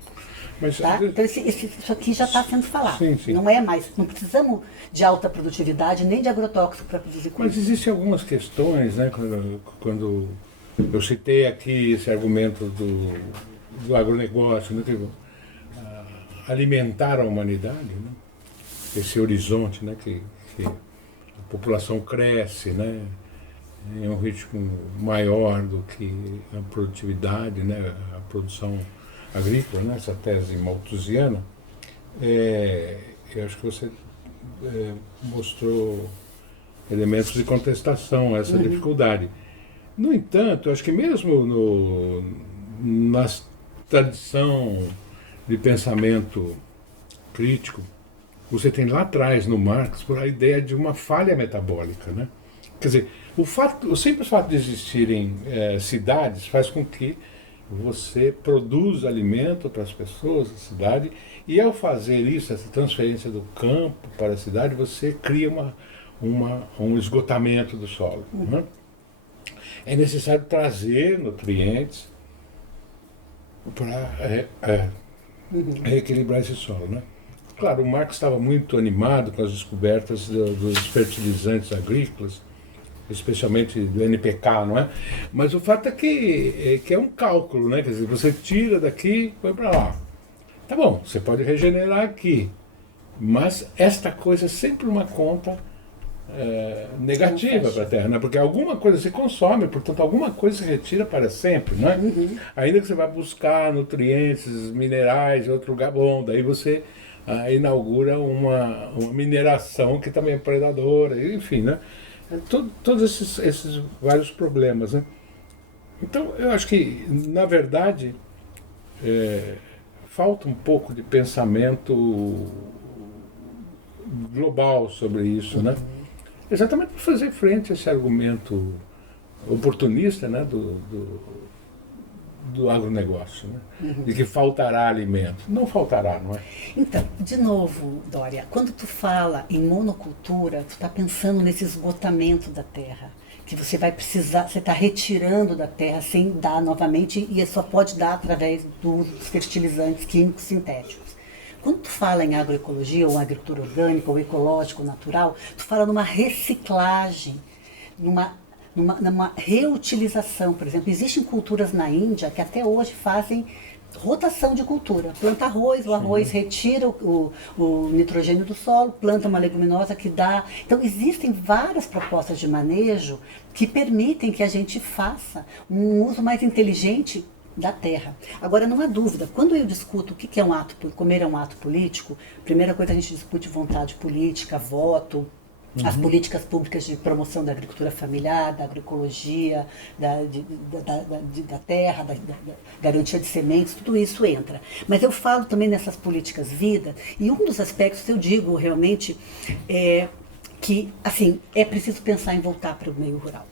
Mas, tá? Então isso aqui já está sendo falado. Sim. Não é mais, não precisamos de alta produtividade nem de agrotóxico para produzir comida. Mas existem algumas questões, né? Quando eu citei aqui esse argumento do agronegócio, né? Alimentar a humanidade, né? Esse horizonte, né? Que a população cresce, né? Em um ritmo maior do que a produtividade, né, a produção agrícola, né, essa tese malthusiana, eu acho que você mostrou elementos de contestação a essa dificuldade. No entanto, eu acho que mesmo na tradição de pensamento crítico, você tem lá atrás, no Marx, por a ideia de uma falha metabólica, né? Quer dizer, o simples fato de existirem cidades faz com que você produza alimento para as pessoas da cidade, e ao fazer isso, essa transferência do campo para a cidade, você cria um esgotamento do solo. Né? É necessário trazer nutrientes para reequilibrar esse solo. Né? Claro, o Marx estava muito animado com as descobertas dos fertilizantes agrícolas, especialmente do NPK, não é? Mas o fato é que é um cálculo, né? Quer dizer, você tira daqui, põe para lá. Tá bom, você pode regenerar aqui, mas esta coisa é sempre uma conta negativa para a Terra, né? Porque alguma coisa se consome, portanto alguma coisa se retira para sempre, não é? Ainda que você vá buscar nutrientes, minerais em outro lugar, bom, daí você inaugura uma mineração que também é predadora, enfim, né? Todos esses vários problemas, né? Então, eu acho que, na verdade, falta um pouco de pensamento global sobre isso, né? Exatamente para fazer frente a esse argumento oportunista, né, do agronegócio, né? De que faltará alimento. Não faltará, não é? Então, de novo, Dória, quando tu fala em monocultura, tu está pensando nesse esgotamento da terra, que você vai precisar, você está retirando da terra sem dar novamente, e só pode dar através dos fertilizantes químicos sintéticos. Quando tu fala em agroecologia, ou agricultura orgânica, ou ecológico, natural, tu fala numa reciclagem, numa reutilização. Por exemplo, existem culturas na Índia que até hoje fazem rotação de cultura. Planta arroz, o arroz retira o nitrogênio do solo, planta uma leguminosa que dá... Então, existem várias propostas de manejo que permitem que a gente faça um uso mais inteligente da terra. Agora, não há dúvida, quando eu discuto o que é um ato, comer é um ato político, primeira coisa a gente discute vontade política, voto, as políticas públicas de promoção da agricultura familiar, da agroecologia, da terra, da garantia de sementes, tudo isso entra. Mas eu falo também nessas políticas vida, e um dos aspectos eu digo realmente que, assim, é preciso pensar em voltar para o meio rural.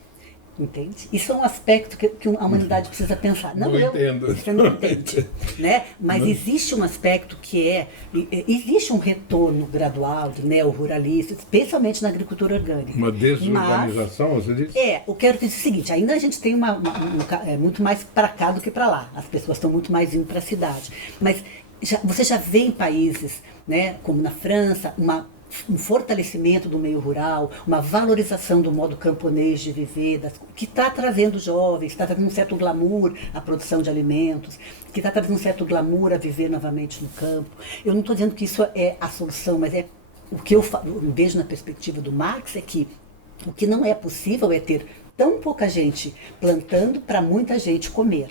Entende? Isso é um aspecto que a humanidade precisa pensar. Não entendo. Você não entende, né? Mas existe um aspecto que existe um retorno gradual de neo-ruralistas, especialmente na agricultura orgânica. Uma desorganização, você disse? Eu quero dizer o seguinte, ainda a gente tem muito mais para cá do que para lá. As pessoas estão muito mais indo para a cidade. Mas você já vê em países, né, como na França, um fortalecimento do meio rural, uma valorização do modo camponês de viver, que está trazendo jovens, está trazendo um certo glamour à produção de alimentos, que está trazendo um certo glamour a viver novamente no campo. Eu não estou dizendo que isso é a solução, mas o que eu vejo na perspectiva do Marx é que o que não é possível é ter tão pouca gente plantando para muita gente comer.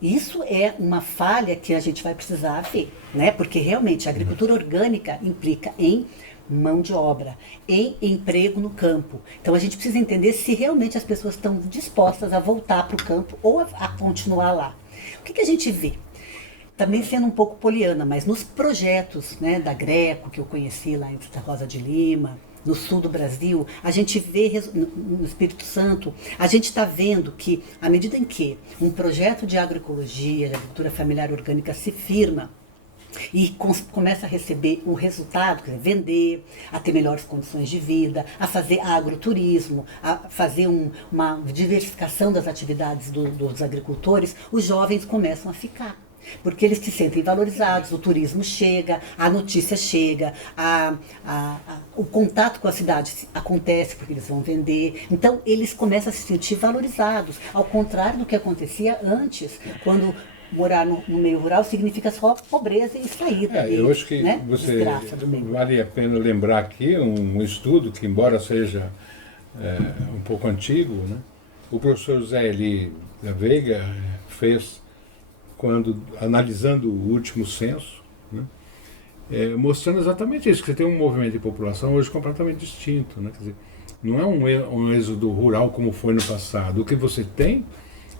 Isso é uma falha que a gente vai precisar ver, né? Porque realmente a agricultura orgânica implica em mão de obra, em emprego no campo. Então a gente precisa entender se realmente as pessoas estão dispostas a voltar para o campo ou a continuar lá. O que a gente vê? Também sendo um pouco poliana, mas nos projetos, né, da Greco, que eu conheci lá em Santa Rosa de Lima, no sul do Brasil, a gente vê no Espírito Santo, a gente está vendo que, à medida em que um projeto de agroecologia, de agricultura familiar orgânica se firma, e começa a receber o resultado, quer dizer, vender, a ter melhores condições de vida, a fazer agroturismo, a fazer uma diversificação das atividades dos agricultores, os jovens começam a ficar. Porque eles se sentem valorizados, o turismo chega, a notícia chega, o contato com a cidade acontece porque eles vão vender. Então, eles começam a se sentir valorizados, ao contrário do que acontecia antes, quando morar no meio rural significa só pobreza e sair também. Eu acho que, né, vale a pena lembrar aqui um estudo que, embora seja um pouco antigo, né, o professor José Eli da Veiga fez analisando o último censo, né, mostrando exatamente isso, que você tem um movimento de população hoje completamente distinto. Né, quer dizer, não é um êxodo rural como foi no passado. O que você tem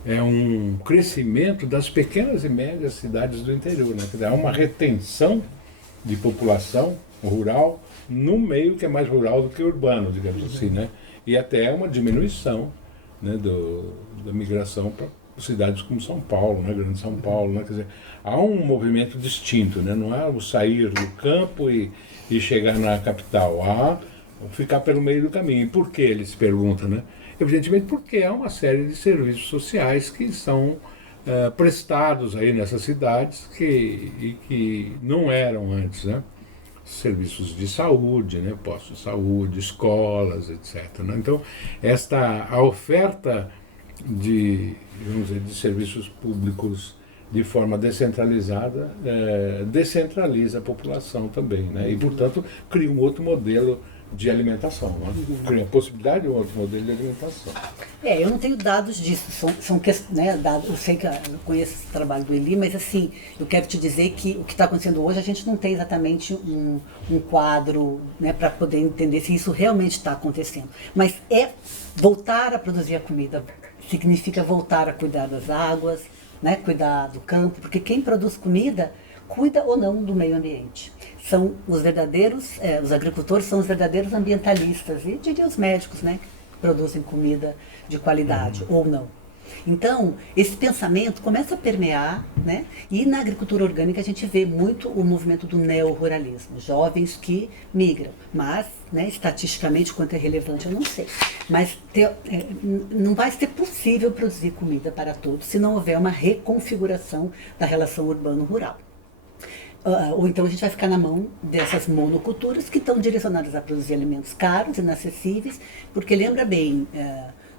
é um crescimento das pequenas e médias cidades do interior. Né? Quer dizer, há uma retenção de população rural no meio que é mais rural do que urbano, digamos assim, né? E até uma diminuição, né, da migração para cidades como São Paulo, né, Grande São Paulo, né? Quer dizer, há um movimento distinto, né? Não é o sair do campo e chegar na capital, há ficar pelo meio do caminho. E por que, ele se pergunta, né? Evidentemente porque há uma série de serviços sociais que são prestados aí nessas cidades e que não eram antes, né? Serviços de saúde, né? Postos de saúde, escolas, etc. Né? Então, a oferta vamos dizer, de serviços públicos de forma descentralizada descentraliza a população também, né? E, portanto, cria um outro modelo de alimentação, né? Cria a possibilidade de um outro modelo de alimentação. Eu não tenho dados disso, né, dados, eu sei que eu conheço esse trabalho do Eli, mas assim, eu quero te dizer que o que está acontecendo hoje, a gente não tem exatamente um quadro, né, para poder entender se isso realmente está acontecendo. Mas voltar a produzir a comida significa voltar a cuidar das águas, né, cuidar do campo, porque quem produz comida cuida ou não do meio ambiente. São os agricultores são os verdadeiros ambientalistas, e diria os médicos, né, que produzem comida de qualidade, ou não. Então, esse pensamento começa a permear, né, e na agricultura orgânica a gente vê muito o movimento do neoruralismo, jovens que migram, mas, né, estatisticamente quanto é relevante eu não sei, mas não vai ser possível produzir comida para todos se não houver uma reconfiguração da relação urbano-rural. Ou então a gente vai ficar na mão dessas monoculturas que estão direcionadas a produzir alimentos caros, inacessíveis, porque lembra bem,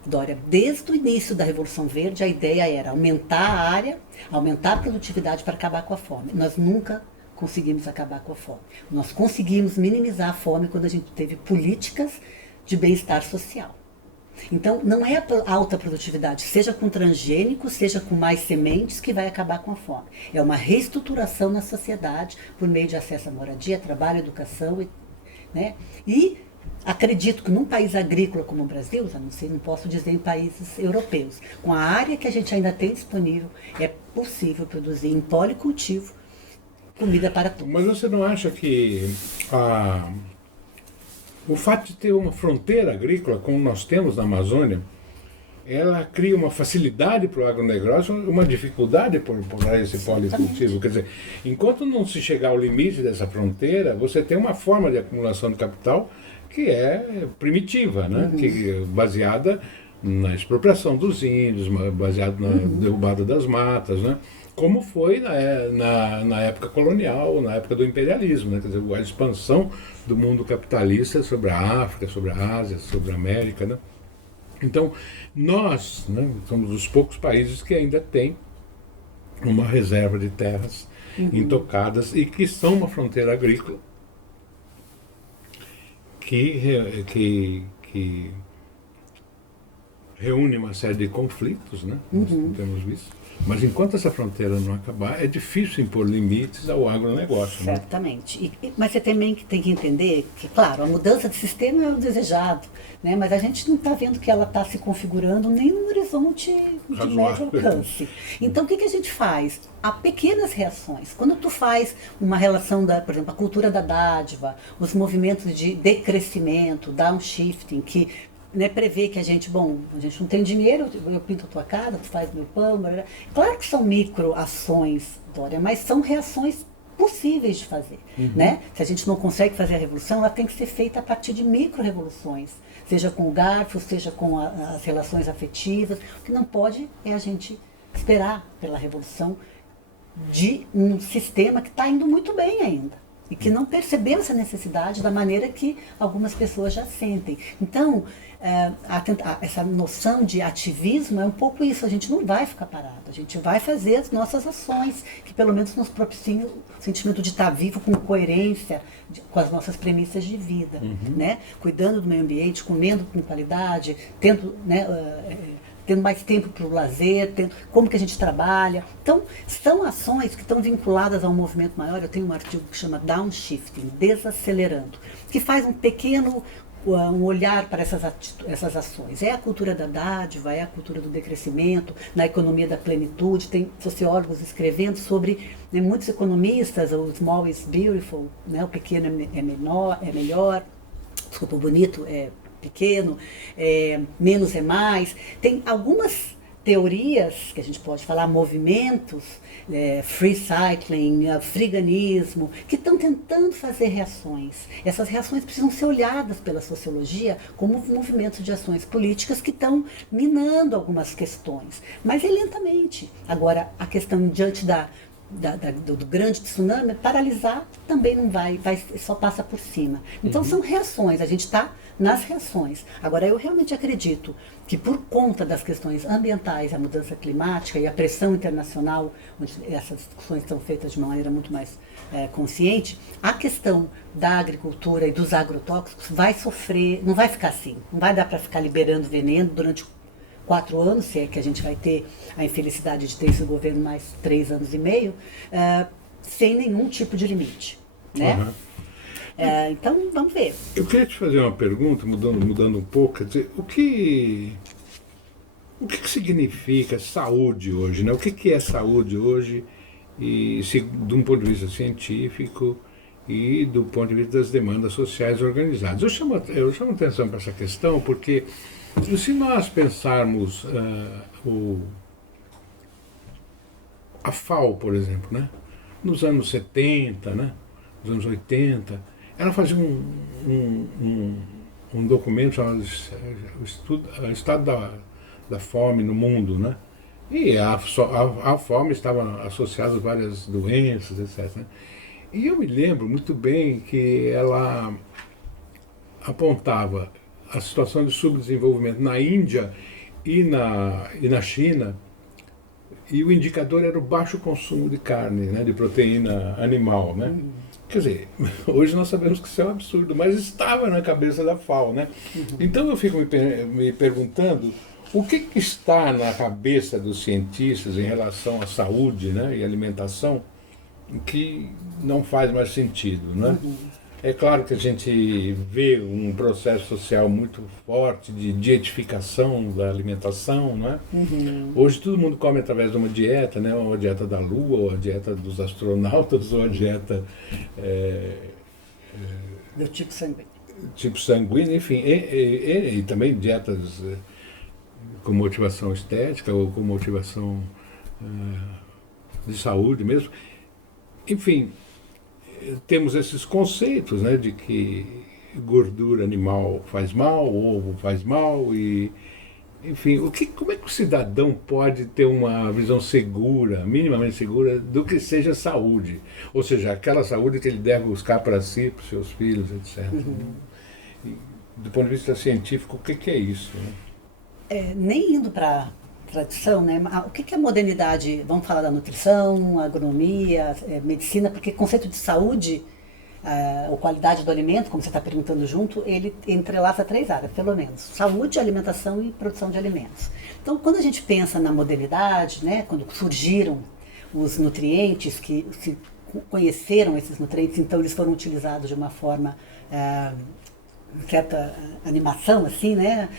Dória, desde o início da Revolução Verde a ideia era aumentar a área, aumentar a produtividade para acabar com a fome. Nós nunca conseguimos acabar com a fome. Nós conseguimos minimizar a fome quando a gente teve políticas de bem-estar social. Então, não é a alta produtividade, seja com transgênicos, seja com mais sementes, que vai acabar com a fome. É uma reestruturação na sociedade por meio de acesso à moradia, trabalho, educação, né? E acredito que num país agrícola como o Brasil, já não sei, não posso dizer em países europeus, com a área que a gente ainda tem disponível, é possível produzir em policultivo comida para todos. Mas você não acha que o fato de ter uma fronteira agrícola, como nós temos na Amazônia, ela cria uma facilidade para o agronegócio, uma dificuldade por esse policultivo? Quer dizer, enquanto não se chegar ao limite dessa fronteira, você tem uma forma de acumulação de capital que é primitiva, né? Baseada na expropriação dos índios, baseada na derrubada das matas, né? Como foi na época colonial, na época do imperialismo, né? Quer dizer, a expansão do mundo capitalista sobre a África, sobre a Ásia, sobre a América, né? Então, nós, né, somos os poucos países que ainda têm uma reserva de terras intocadas e que são uma fronteira agrícola que reúne uma série de conflitos, né? Nós temos visto. Mas enquanto essa fronteira não acabar, é difícil impor limites ao agronegócio. Certamente. Né? Mas você também tem que entender que, claro, a mudança de sistema é o desejado, né? Mas a gente não está vendo que ela está se configurando nem no horizonte de médio alcance. Então, o que a gente faz? Há pequenas reações. Quando tu faz uma relação por exemplo, a cultura da dádiva, os movimentos de decrescimento, downshifting, que, né, prevê que a gente não tem dinheiro, eu pinto a tua casa, tu faz meu pão, blá, blá. Claro que são microações, Dória, mas são reações possíveis de fazer, né? Se a gente não consegue fazer a revolução, ela tem que ser feita a partir de micro-revoluções, seja com o garfo, seja com as relações afetivas. O que não pode é a gente esperar pela revolução de um sistema que está indo muito bem ainda. E que não percebeu essa necessidade da maneira que algumas pessoas já sentem. Então, essa noção de ativismo é um pouco isso. A gente não vai ficar parado. A gente vai fazer as nossas ações, que pelo menos nos propiciam o sentimento de estar vivo com coerência com as nossas premissas de vida. Né? Cuidando do meio ambiente, comendo com qualidade, tendo mais tempo para o lazer, como que a gente trabalha. Então, são ações que estão vinculadas a um movimento maior. Eu tenho um artigo que chama Downshifting, desacelerando, que faz um pequeno um olhar para essas ações. É a cultura da dádiva, é a cultura do decrescimento, na economia da plenitude. Tem sociólogos escrevendo sobre, né, muitos economistas, o small is beautiful, né, o pequeno é melhor, desculpa, o bonito é pequeno, menos é mais. Tem algumas teorias que a gente pode falar, movimentos, free cycling, friganismo, que estão tentando fazer reações. Essas reações precisam ser olhadas pela sociologia como movimentos de ações políticas que estão minando algumas questões, mas lentamente. Agora, a questão diante do grande tsunami, paralisar também não vai, só passa por cima. Então são reações, a gente está nas reações. Agora, eu realmente acredito que por conta das questões ambientais, a mudança climática e a pressão internacional, onde essas discussões são feitas de uma maneira muito mais consciente, a questão da agricultura e dos agrotóxicos vai sofrer, não vai ficar assim, não vai dar para ficar liberando veneno durante 4 anos, se é que a gente vai ter a infelicidade de ter esse governo mais 3 anos e meio, sem nenhum tipo de limite, né? Uhum. Então, vamos ver. Eu queria te fazer uma pergunta, mudando um pouco, quer dizer, o que significa saúde hoje, né? O que é saúde hoje, e de um ponto de vista científico e do ponto de vista das demandas sociais organizadas? Eu chamo atenção para essa questão porque, se nós pensarmos a FAO, por exemplo, né? Nos anos 70, né? Nos anos 80, ela fazia um documento chamado o Estado da Fome no Mundo, né? E a fome estava associada a várias doenças, etc, né? E eu me lembro muito bem que ela apontava a situação de subdesenvolvimento na Índia e na China, e o indicador era o baixo consumo de carne, né, de proteína animal, né? Quer dizer, hoje nós sabemos que isso é um absurdo, mas estava na cabeça da FAO, né? Então eu fico me perguntando o que está na cabeça dos cientistas em relação à saúde, né, e alimentação, que não faz mais sentido, né? É claro que a gente vê um processo social muito forte de dietificação da alimentação, não é? Hoje todo mundo come através de uma dieta, né? Uma dieta da Lua, ou a dieta dos astronautas, ou a dieta Do tipo sanguíneo. Tipo sanguíneo, enfim, e também dietas com motivação estética ou com motivação de saúde mesmo. Enfim, temos esses conceitos, né, de que gordura animal faz mal, ovo faz mal, e enfim, como é que o cidadão pode ter uma visão segura, minimamente segura, do que seja saúde? Ou seja, aquela saúde que ele deve buscar para si, para os seus filhos, etc. E, do ponto de vista científico, o que é isso, né? Nem indo para tradição, né? O que é modernidade? Vamos falar da nutrição, agronomia, medicina, porque o conceito de saúde, ou qualidade do alimento, como você está perguntando junto, ele entrelaça 3 áreas, pelo menos: saúde, alimentação e produção de alimentos. Então, quando a gente pensa na modernidade, né, quando surgiram os nutrientes, que se conheceram esses nutrientes, então eles foram utilizados de uma forma, certa animação, assim, né?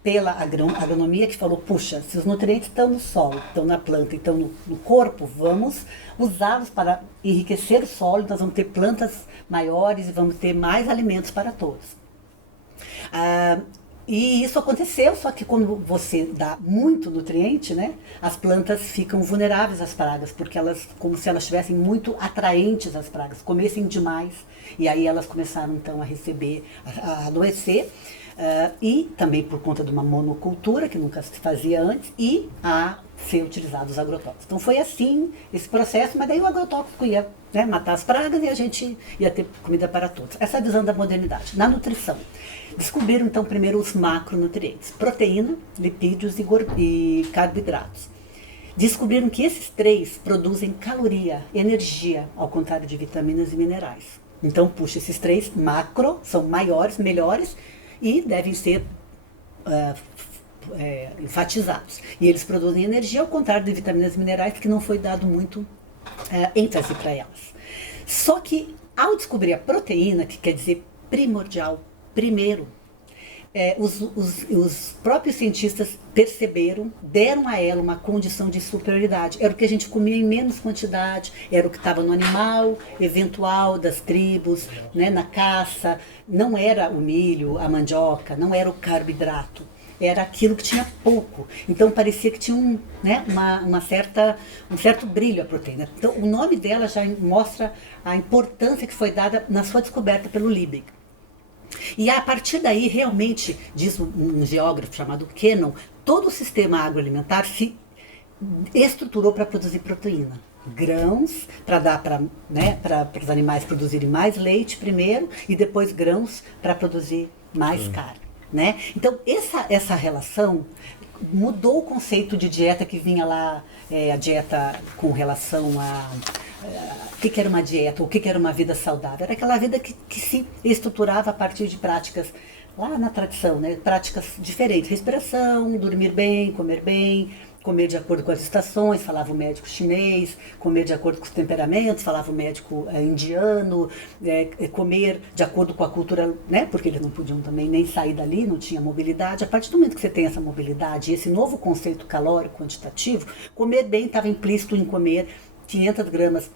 Pela agronomia, que falou, puxa, se os nutrientes estão no solo, estão na planta, estão no corpo, vamos usá-los para enriquecer o solo, nós vamos ter plantas maiores e vamos ter mais alimentos para todos. E isso aconteceu, só que quando você dá muito nutriente, né, as plantas ficam vulneráveis às pragas, porque elas, como se elas estivessem muito atraentes às pragas, comessem demais, e aí elas começaram então a adoecer, e também por conta de uma monocultura que nunca se fazia antes, e a ser utilizados os agrotóxicos. Então foi assim esse processo, mas daí o agrotóxico ia, né, matar as pragas e a gente ia ter comida para todos. Essa é a visão da modernidade. Na nutrição, descobriram então primeiro os macronutrientes: proteína, lipídios e carboidratos. Descobriram que esses 3 produzem caloria, energia, ao contrário de vitaminas e minerais. Então, puxa, esses 3 macro são maiores, melhores, e devem ser enfatizados. E eles produzem energia, ao contrário de vitaminas e minerais, que não foi dado muito ênfase para elas. Só que, ao descobrir a proteína, que quer dizer primordial, primeiro, os próprios cientistas perceberam, deram a ela uma condição de superioridade. Era o que a gente comia em menos quantidade, era o que estava no animal eventual das tribos, né, na caça. Não era o milho, a mandioca, não era o carboidrato. Era aquilo que tinha pouco. Então parecia que tinha um certo brilho a proteína. Então o nome dela já mostra a importância que foi dada na sua descoberta pelo Liebig. E a partir daí, realmente, diz um geógrafo chamado Kennon, todo o sistema agroalimentar se estruturou para produzir proteína. Grãos, para dar para os animais produzirem mais leite primeiro, e depois grãos para produzir mais carne. Né? Então, essa relação mudou o conceito de dieta que vinha lá, a dieta com relação a o que era uma dieta, o que era uma vida saudável. Era aquela vida que se estruturava a partir de práticas, lá na tradição, né? Práticas diferentes, respiração, dormir bem, comer de acordo com as estações, falava o médico chinês, comer de acordo com os temperamentos, falava o médico indiano, comer de acordo com a cultura, né? Porque eles não podiam também nem sair dali, não tinha mobilidade. A partir do momento que você tem essa mobilidade, esse novo conceito calórico quantitativo, comer bem estava implícito em comer 500 gramas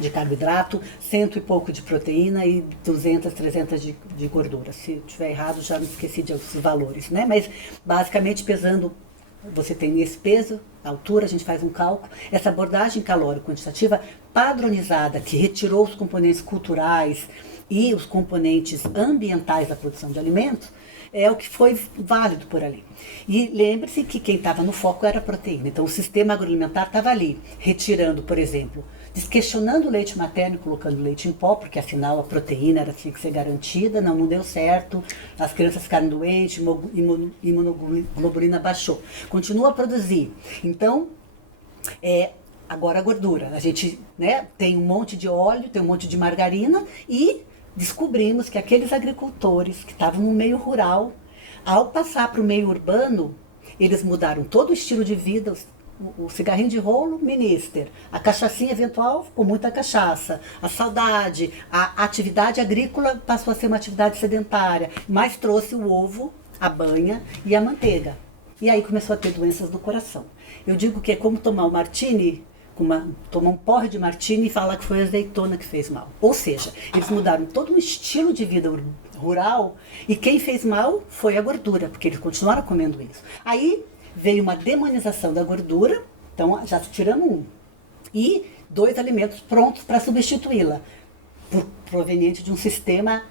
de carboidrato, 100 e pouco de proteína e 200, 300 de gordura. Se estiver errado, já me esqueci de outros valores, né? Mas basicamente pesando, você tem esse peso, a altura, a gente faz um cálculo. Essa abordagem calórico-quantitativa padronizada, que retirou os componentes culturais e os componentes ambientais da produção de alimentos, é o que foi válido por ali. E lembre-se que quem estava no foco era a proteína. Então o sistema agroalimentar estava ali, retirando, por exemplo, desquestionando o leite materno e colocando leite em pó, porque afinal a proteína tinha que ser garantida, não deu certo, as crianças ficaram doentes, imunoglobulina baixou. Continua a produzir. Então, agora a gordura. A gente, né, tem um monte de óleo, tem um monte de margarina e descobrimos que aqueles agricultores que estavam no meio rural, ao passar para o meio urbano, eles mudaram todo o estilo de vida. O cigarrinho de rolo, minister. A cachaçinha eventual, com muita cachaça. A saudade, a atividade agrícola passou a ser uma atividade sedentária, mas trouxe o ovo, a banha e a manteiga. E aí começou a ter doenças do coração. Eu digo que é como tomar um martini, tomar um porre de martini e falar que foi a azeitona que fez mal. Ou seja, eles mudaram todo um estilo de vida rural e quem fez mal foi a gordura, porque eles continuaram comendo isso. Aí veio uma demonização da gordura, então já tiramos um. E 2 alimentos prontos para substituí-la, proveniente de um sistema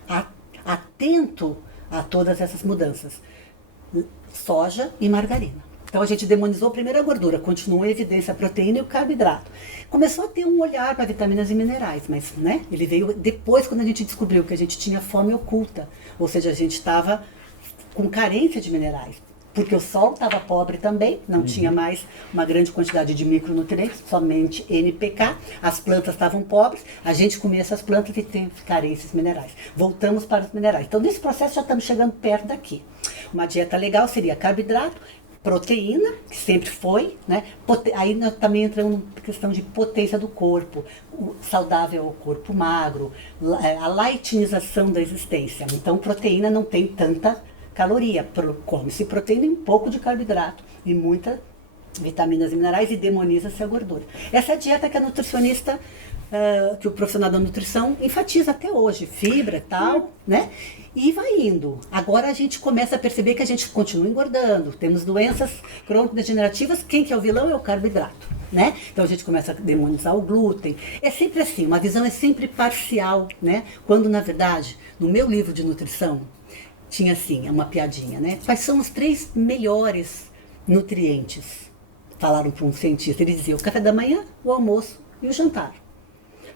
atento a todas essas mudanças. Soja e margarina. Então a gente demonizou primeiro a gordura, continuou em evidência a proteína e o carboidrato. Começou a ter um olhar para vitaminas e minerais, mas né, ele veio depois quando a gente descobriu que a gente tinha fome oculta, ou seja, a gente estava com carência de minerais. Porque o solo estava pobre também, não tinha mais uma grande quantidade de micronutrientes, somente NPK, as plantas estavam pobres, a gente comia essas plantas e tem carências minerais. Voltamos para os minerais. Então, nesse processo já estamos chegando perto daqui. Uma dieta legal seria carboidrato, proteína, que sempre foi, né? Aí nós também entramos na questão de potência do corpo, o saudável ao corpo magro, a laitinização da existência. Então, proteína não tem tanta caloria, come-se proteína e um pouco de carboidrato e muitas vitaminas e minerais e demoniza-se a gordura. Essa é a dieta que a nutricionista, que o profissional da nutrição enfatiza até hoje, fibra e tal, né? E vai indo. Agora a gente começa a perceber que a gente continua engordando, temos doenças crônico-degenerativas, quem que é o vilão é o carboidrato, né? Então a gente começa a demonizar o glúten. É sempre assim, uma visão é sempre parcial, né? Quando na verdade, no meu livro de nutrição, tinha assim, uma piadinha, né? Quais são os 3 melhores nutrientes? Falaram para um cientista, ele dizia o café da manhã, o almoço e o jantar.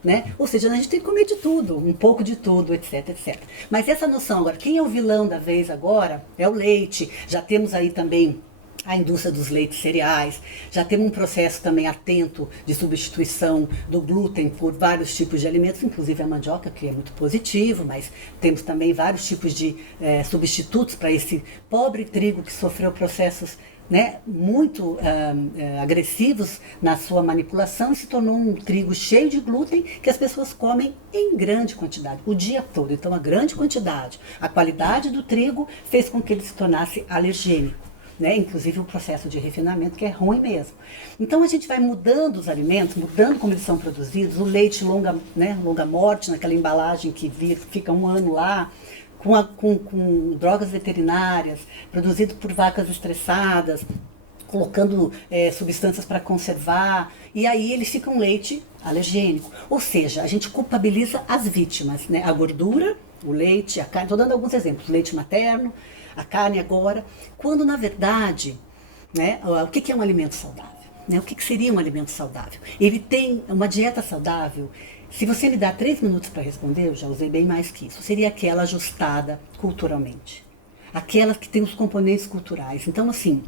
Né? Ou seja, a gente tem que comer de tudo, um pouco de tudo, etc, etc. Mas essa noção agora, quem é o vilão da vez agora é o leite. Já temos aí também a indústria dos leites cereais, já temos um processo também atento de substituição do glúten por vários tipos de alimentos, inclusive a mandioca, que é muito positivo, mas temos também vários tipos de substitutos para esse pobre trigo que sofreu processos né, muito agressivos na sua manipulação, e se tornou um trigo cheio de glúten que as pessoas comem em grande quantidade, o dia todo. Então a grande quantidade, a qualidade do trigo fez com que ele se tornasse alergênico, né? Inclusive o processo de refinamento, que é ruim mesmo. Então a gente vai mudando os alimentos, mudando como eles são produzidos, o leite longa, né, longa morte, naquela embalagem que fica um ano lá, com drogas veterinárias, produzido por vacas estressadas, colocando substâncias para conservar, e aí ele fica um leite alergênico. Ou seja, a gente culpabiliza as vítimas, né? A gordura, o leite, a carne, estou dando alguns exemplos, o leite materno, a carne agora, quando na verdade, né, o que é um alimento saudável? Né? O que seria um alimento saudável? Ele tem uma dieta saudável. Se você me dá 3 minutos para responder, eu já usei bem mais que isso. Seria aquela ajustada culturalmente. Aquela que tem os componentes culturais. Então, assim,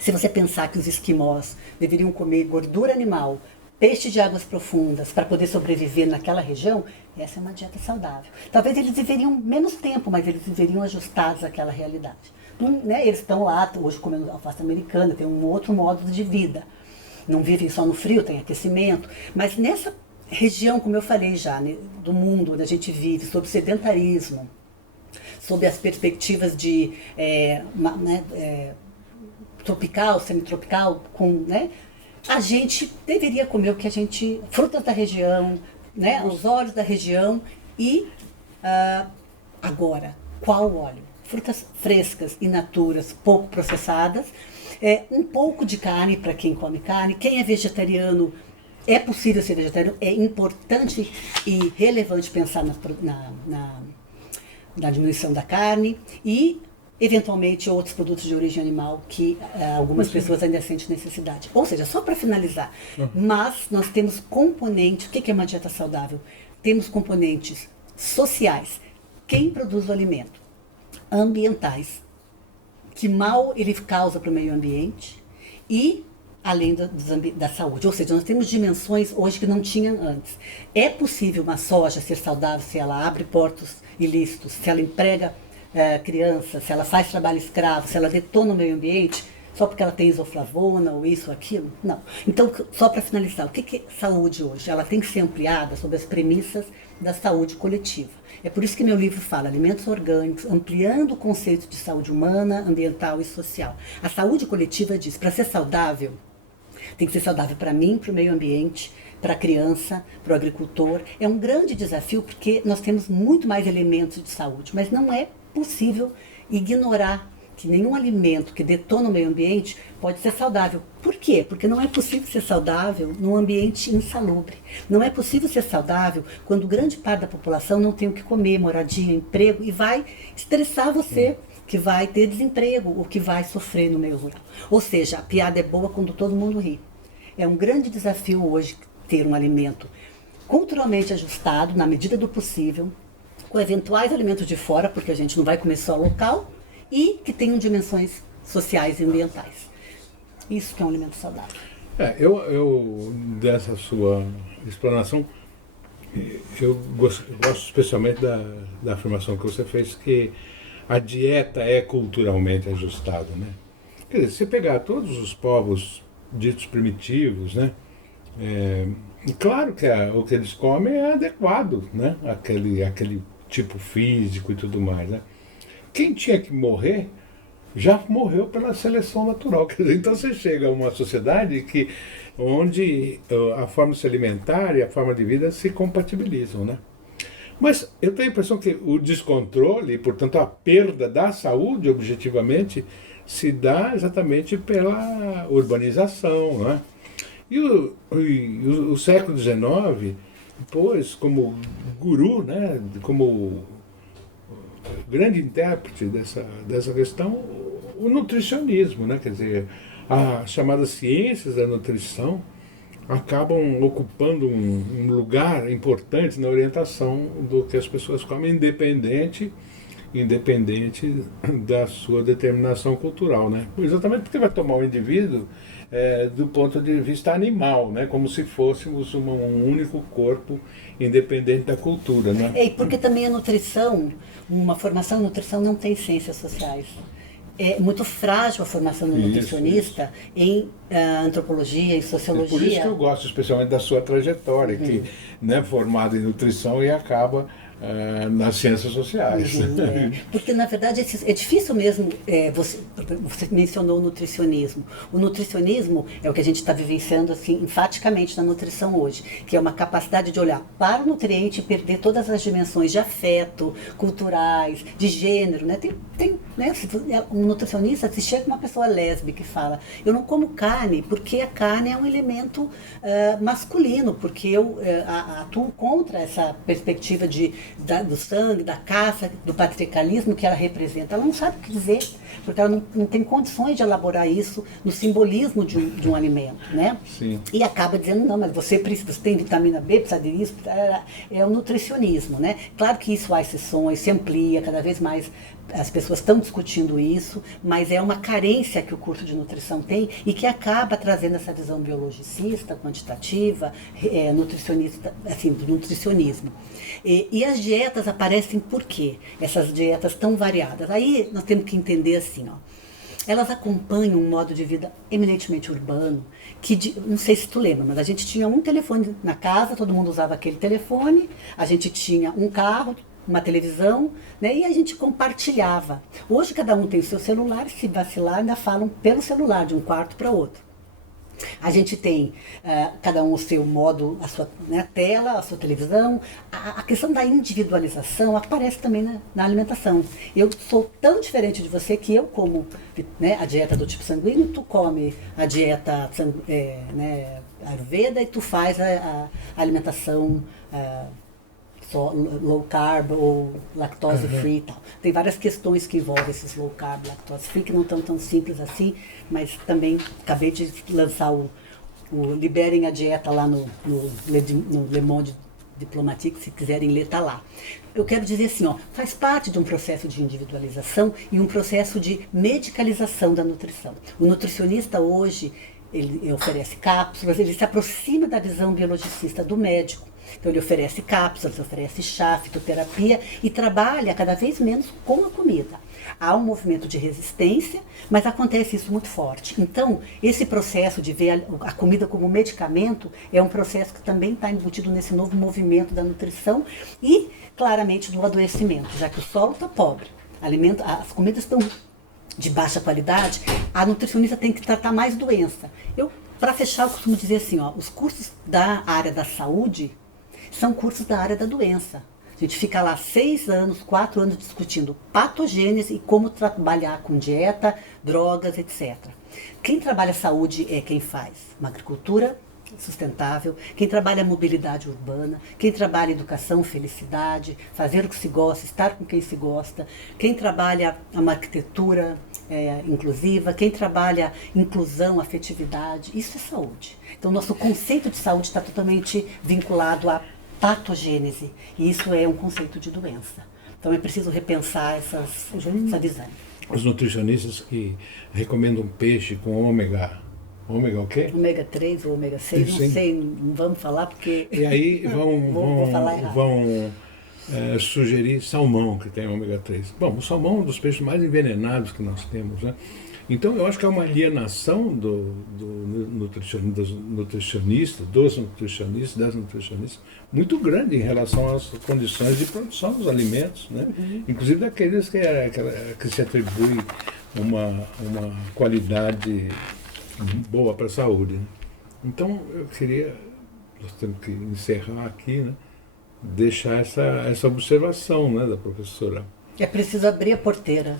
se você pensar que os esquimós deveriam comer gordura animal, peixe de águas profundas, para poder sobreviver naquela região, essa é uma dieta saudável. Talvez eles viveriam menos tempo, mas eles viveriam ajustados àquela realidade. Né? Eles estão lá, hoje comendo alface americana, tem um outro modo de vida. Não vivem só no frio, tem aquecimento. Mas nessa região, como eu falei já, né, do mundo onde a gente vive, sob sedentarismo, sob as perspectivas de tropical, semitropical, né, a gente deveria comer o que a gente, frutas da região, né, os óleos da região e agora, qual óleo? Frutas frescas, in naturas, pouco processadas, um pouco de carne para quem come carne, quem é vegetariano. É possível ser vegetariano, é importante e relevante pensar na diminuição da carne e, eventualmente, outros produtos de origem animal que algumas pessoas ainda sentem necessidade. Ou seja, só para finalizar, mas nós temos componentes, o que é uma dieta saudável? Temos componentes sociais, quem produz o alimento, ambientais, que mal ele causa para o meio ambiente e além da saúde. Ou seja, nós temos dimensões hoje que não tinham antes. É possível uma soja ser saudável se ela abre portos ilícitos, se ela emprega crianças, se ela faz trabalho escravo, se ela detona o meio ambiente, só porque ela tem isoflavona ou isso ou aquilo? Não. Então, só para finalizar, o que é saúde hoje? Ela tem que ser ampliada sob as premissas da saúde coletiva. É por isso que meu livro fala alimentos orgânicos, ampliando o conceito de saúde humana, ambiental e social. A saúde coletiva diz, para ser saudável, tem que ser saudável para mim, para o meio ambiente, para a criança, para o agricultor. É um grande desafio porque nós temos muito mais elementos de saúde, mas não é possível ignorar que nenhum alimento que detona o meio ambiente pode ser saudável. Por quê? Porque não é possível ser saudável num ambiente insalubre. Não é possível ser saudável quando grande parte da população não tem o que comer, moradia, emprego, e vai estressar você, que vai ter desemprego, ou que vai sofrer no meio rural. Ou seja, a piada é boa quando todo mundo ri. É um grande desafio hoje ter um alimento culturalmente ajustado, na medida do possível, com eventuais alimentos de fora, porque a gente não vai comer só local, e que tenham dimensões sociais e ambientais. Isso que é um alimento saudável. Eu dessa sua explanação, eu gosto especialmente da afirmação que você fez, que a dieta é culturalmente ajustada, né? Quer dizer, se você pegar todos os povos ditos primitivos, né? Claro que o que eles comem é adequado, né? Aquele tipo físico e tudo mais, né? Quem tinha que morrer já morreu pela seleção natural. Quer dizer, então você chega a uma sociedade onde a forma de se alimentar e a forma de vida se compatibilizam, né? Mas eu tenho a impressão que o descontrole, e portanto a perda da saúde, objetivamente, se dá exatamente pela urbanização, né? E o século XIX pôs como guru, né, como grande intérprete dessa questão, o nutricionismo, né? Quer dizer, as chamadas ciências da nutrição acabam ocupando um lugar importante na orientação do que as pessoas comem, independente da sua determinação cultural, né? Exatamente porque vai tomar o indivíduo do ponto de vista animal, né? Como se fôssemos um único corpo independente da cultura, né? E porque também a nutrição, uma formação em nutrição não tem ciências sociais. é muito frágil a formação do nutricionista em antropologia e sociologia. É por isso que eu gosto especialmente da sua trajetória, que né, formada em nutrição e acaba nas ciências sociais. Porque, na verdade, é difícil mesmo, você mencionou o nutricionismo. O nutricionismo é o que a gente está vivenciando assim, enfaticamente na nutrição hoje, que é uma capacidade de olhar para o nutriente e perder todas as dimensões de afeto, culturais, de gênero. Né? Né, um nutricionista, se chega uma pessoa lésbica e fala, eu não como carne, porque a carne é um elemento masculino, porque eu atuo contra essa perspectiva do sangue, da caça, do patriarcalismo que ela representa. Ela não sabe o que dizer, porque ela não tem condições de elaborar isso no simbolismo de um alimento, né? Sim. E acaba dizendo, não, mas você tem vitamina B, precisa disso, é o nutricionismo, né? Claro que isso há exceções, se amplia, cada vez mais as pessoas estão discutindo isso, mas é uma carência que o curso de nutrição tem e que acaba trazendo essa visão biologicista, quantitativa, nutricionista, assim, do nutricionismo. E as dietas aparecem por quê? Essas dietas tão variadas. Aí nós temos que entender assim, ó. Elas acompanham um modo de vida eminentemente urbano, não sei se tu lembra, mas a gente tinha um telefone na casa, todo mundo usava aquele telefone, a gente tinha um carro, uma televisão, né, e a gente compartilhava. Hoje cada um tem o seu celular, se vacilar ainda falam pelo celular, de um quarto para outro. A gente tem cada um o seu modo, a sua tela, a sua televisão. A questão da individualização aparece também na alimentação. Eu sou tão diferente de você que eu como a dieta do tipo sanguíneo, tu come a dieta Ayurveda e tu faz a alimentação só low carb ou lactose free e tal. Tem várias questões que envolvem esses low carb, lactose free, que não estão tão simples assim, mas também acabei de lançar o Liberem a Dieta lá no Le Monde Diplomatique, se quiserem ler, está lá. Eu quero dizer assim, ó, faz parte de um processo de individualização e um processo de medicalização da nutrição. O nutricionista hoje, ele oferece cápsulas, ele se aproxima da visão biologicista do médico. Então ele oferece cápsulas, oferece chá, fitoterapia e trabalha cada vez menos com a comida. Há um movimento de resistência, mas acontece isso muito forte. Então, esse processo de ver a comida como medicamento é um processo que também está embutido nesse novo movimento da nutrição e, claramente, do adoecimento, já que o solo está pobre, as comidas estão de baixa qualidade, a nutricionista tem que tratar mais doença. Para fechar, eu costumo dizer assim, ó, os cursos da área da saúde são cursos da área da doença. A gente fica lá 6 anos, 4 anos discutindo patogênese e como trabalhar com dieta, drogas, etc. Quem trabalha saúde é quem faz uma agricultura sustentável, quem trabalha mobilidade urbana, quem trabalha educação, felicidade, fazer o que se gosta, estar com quem se gosta, quem trabalha uma arquitetura inclusiva, quem trabalha inclusão, afetividade, isso é saúde. Então, nosso conceito de saúde está totalmente vinculado à patogênese, e isso é um conceito de doença. Então, é preciso repensar essa visão. Os nutricionistas que recomendam peixe com ômega o quê? Ômega 3 ou ômega 6, Isso, não sei, não vamos falar porque... E aí vou sugerir salmão, que tem ômega 3. Bom, o salmão é um dos peixes mais envenenados que nós temos, né? Então eu acho que é uma alienação dos nutricionistas, das nutricionistas, muito grande em relação às condições de produção dos alimentos, né? Inclusive daqueles que se atribui uma qualidade boa para a saúde, né? Então eu queria, nós temos que encerrar aqui, né? Deixar essa observação, né, da professora. É preciso abrir a porteira.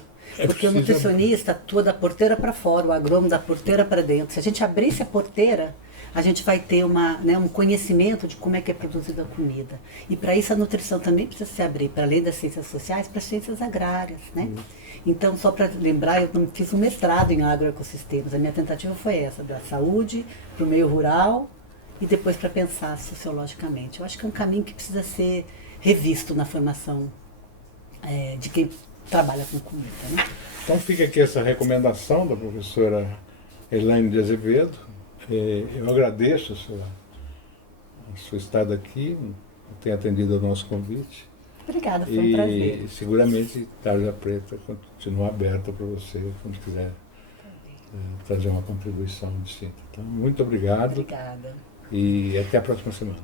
Porque o nutricionista atua da porteira para fora, o agrônomo da porteira para dentro. Se a gente abrisse a porteira, a gente vai ter um conhecimento de como é que é produzida a comida. E para isso a nutrição também precisa se abrir, para além das ciências sociais, para as ciências agrárias, né? Então, só para lembrar, eu fiz um mestrado em agroecossistemas. A minha tentativa foi essa, da saúde para o meio rural e depois para pensar sociologicamente. Eu acho que é um caminho que precisa ser revisto na formação de quem trabalha com comida, né? Então fica aqui essa recomendação da professora Elaine de Azevedo. Eu agradeço a sua estada aqui, ter atendido ao nosso convite. Obrigada, foi um prazer. E seguramente Tarja Preta continua aberta para você quando quiser trazer uma contribuição distinta. Então, muito obrigado. Obrigada. E até a próxima semana.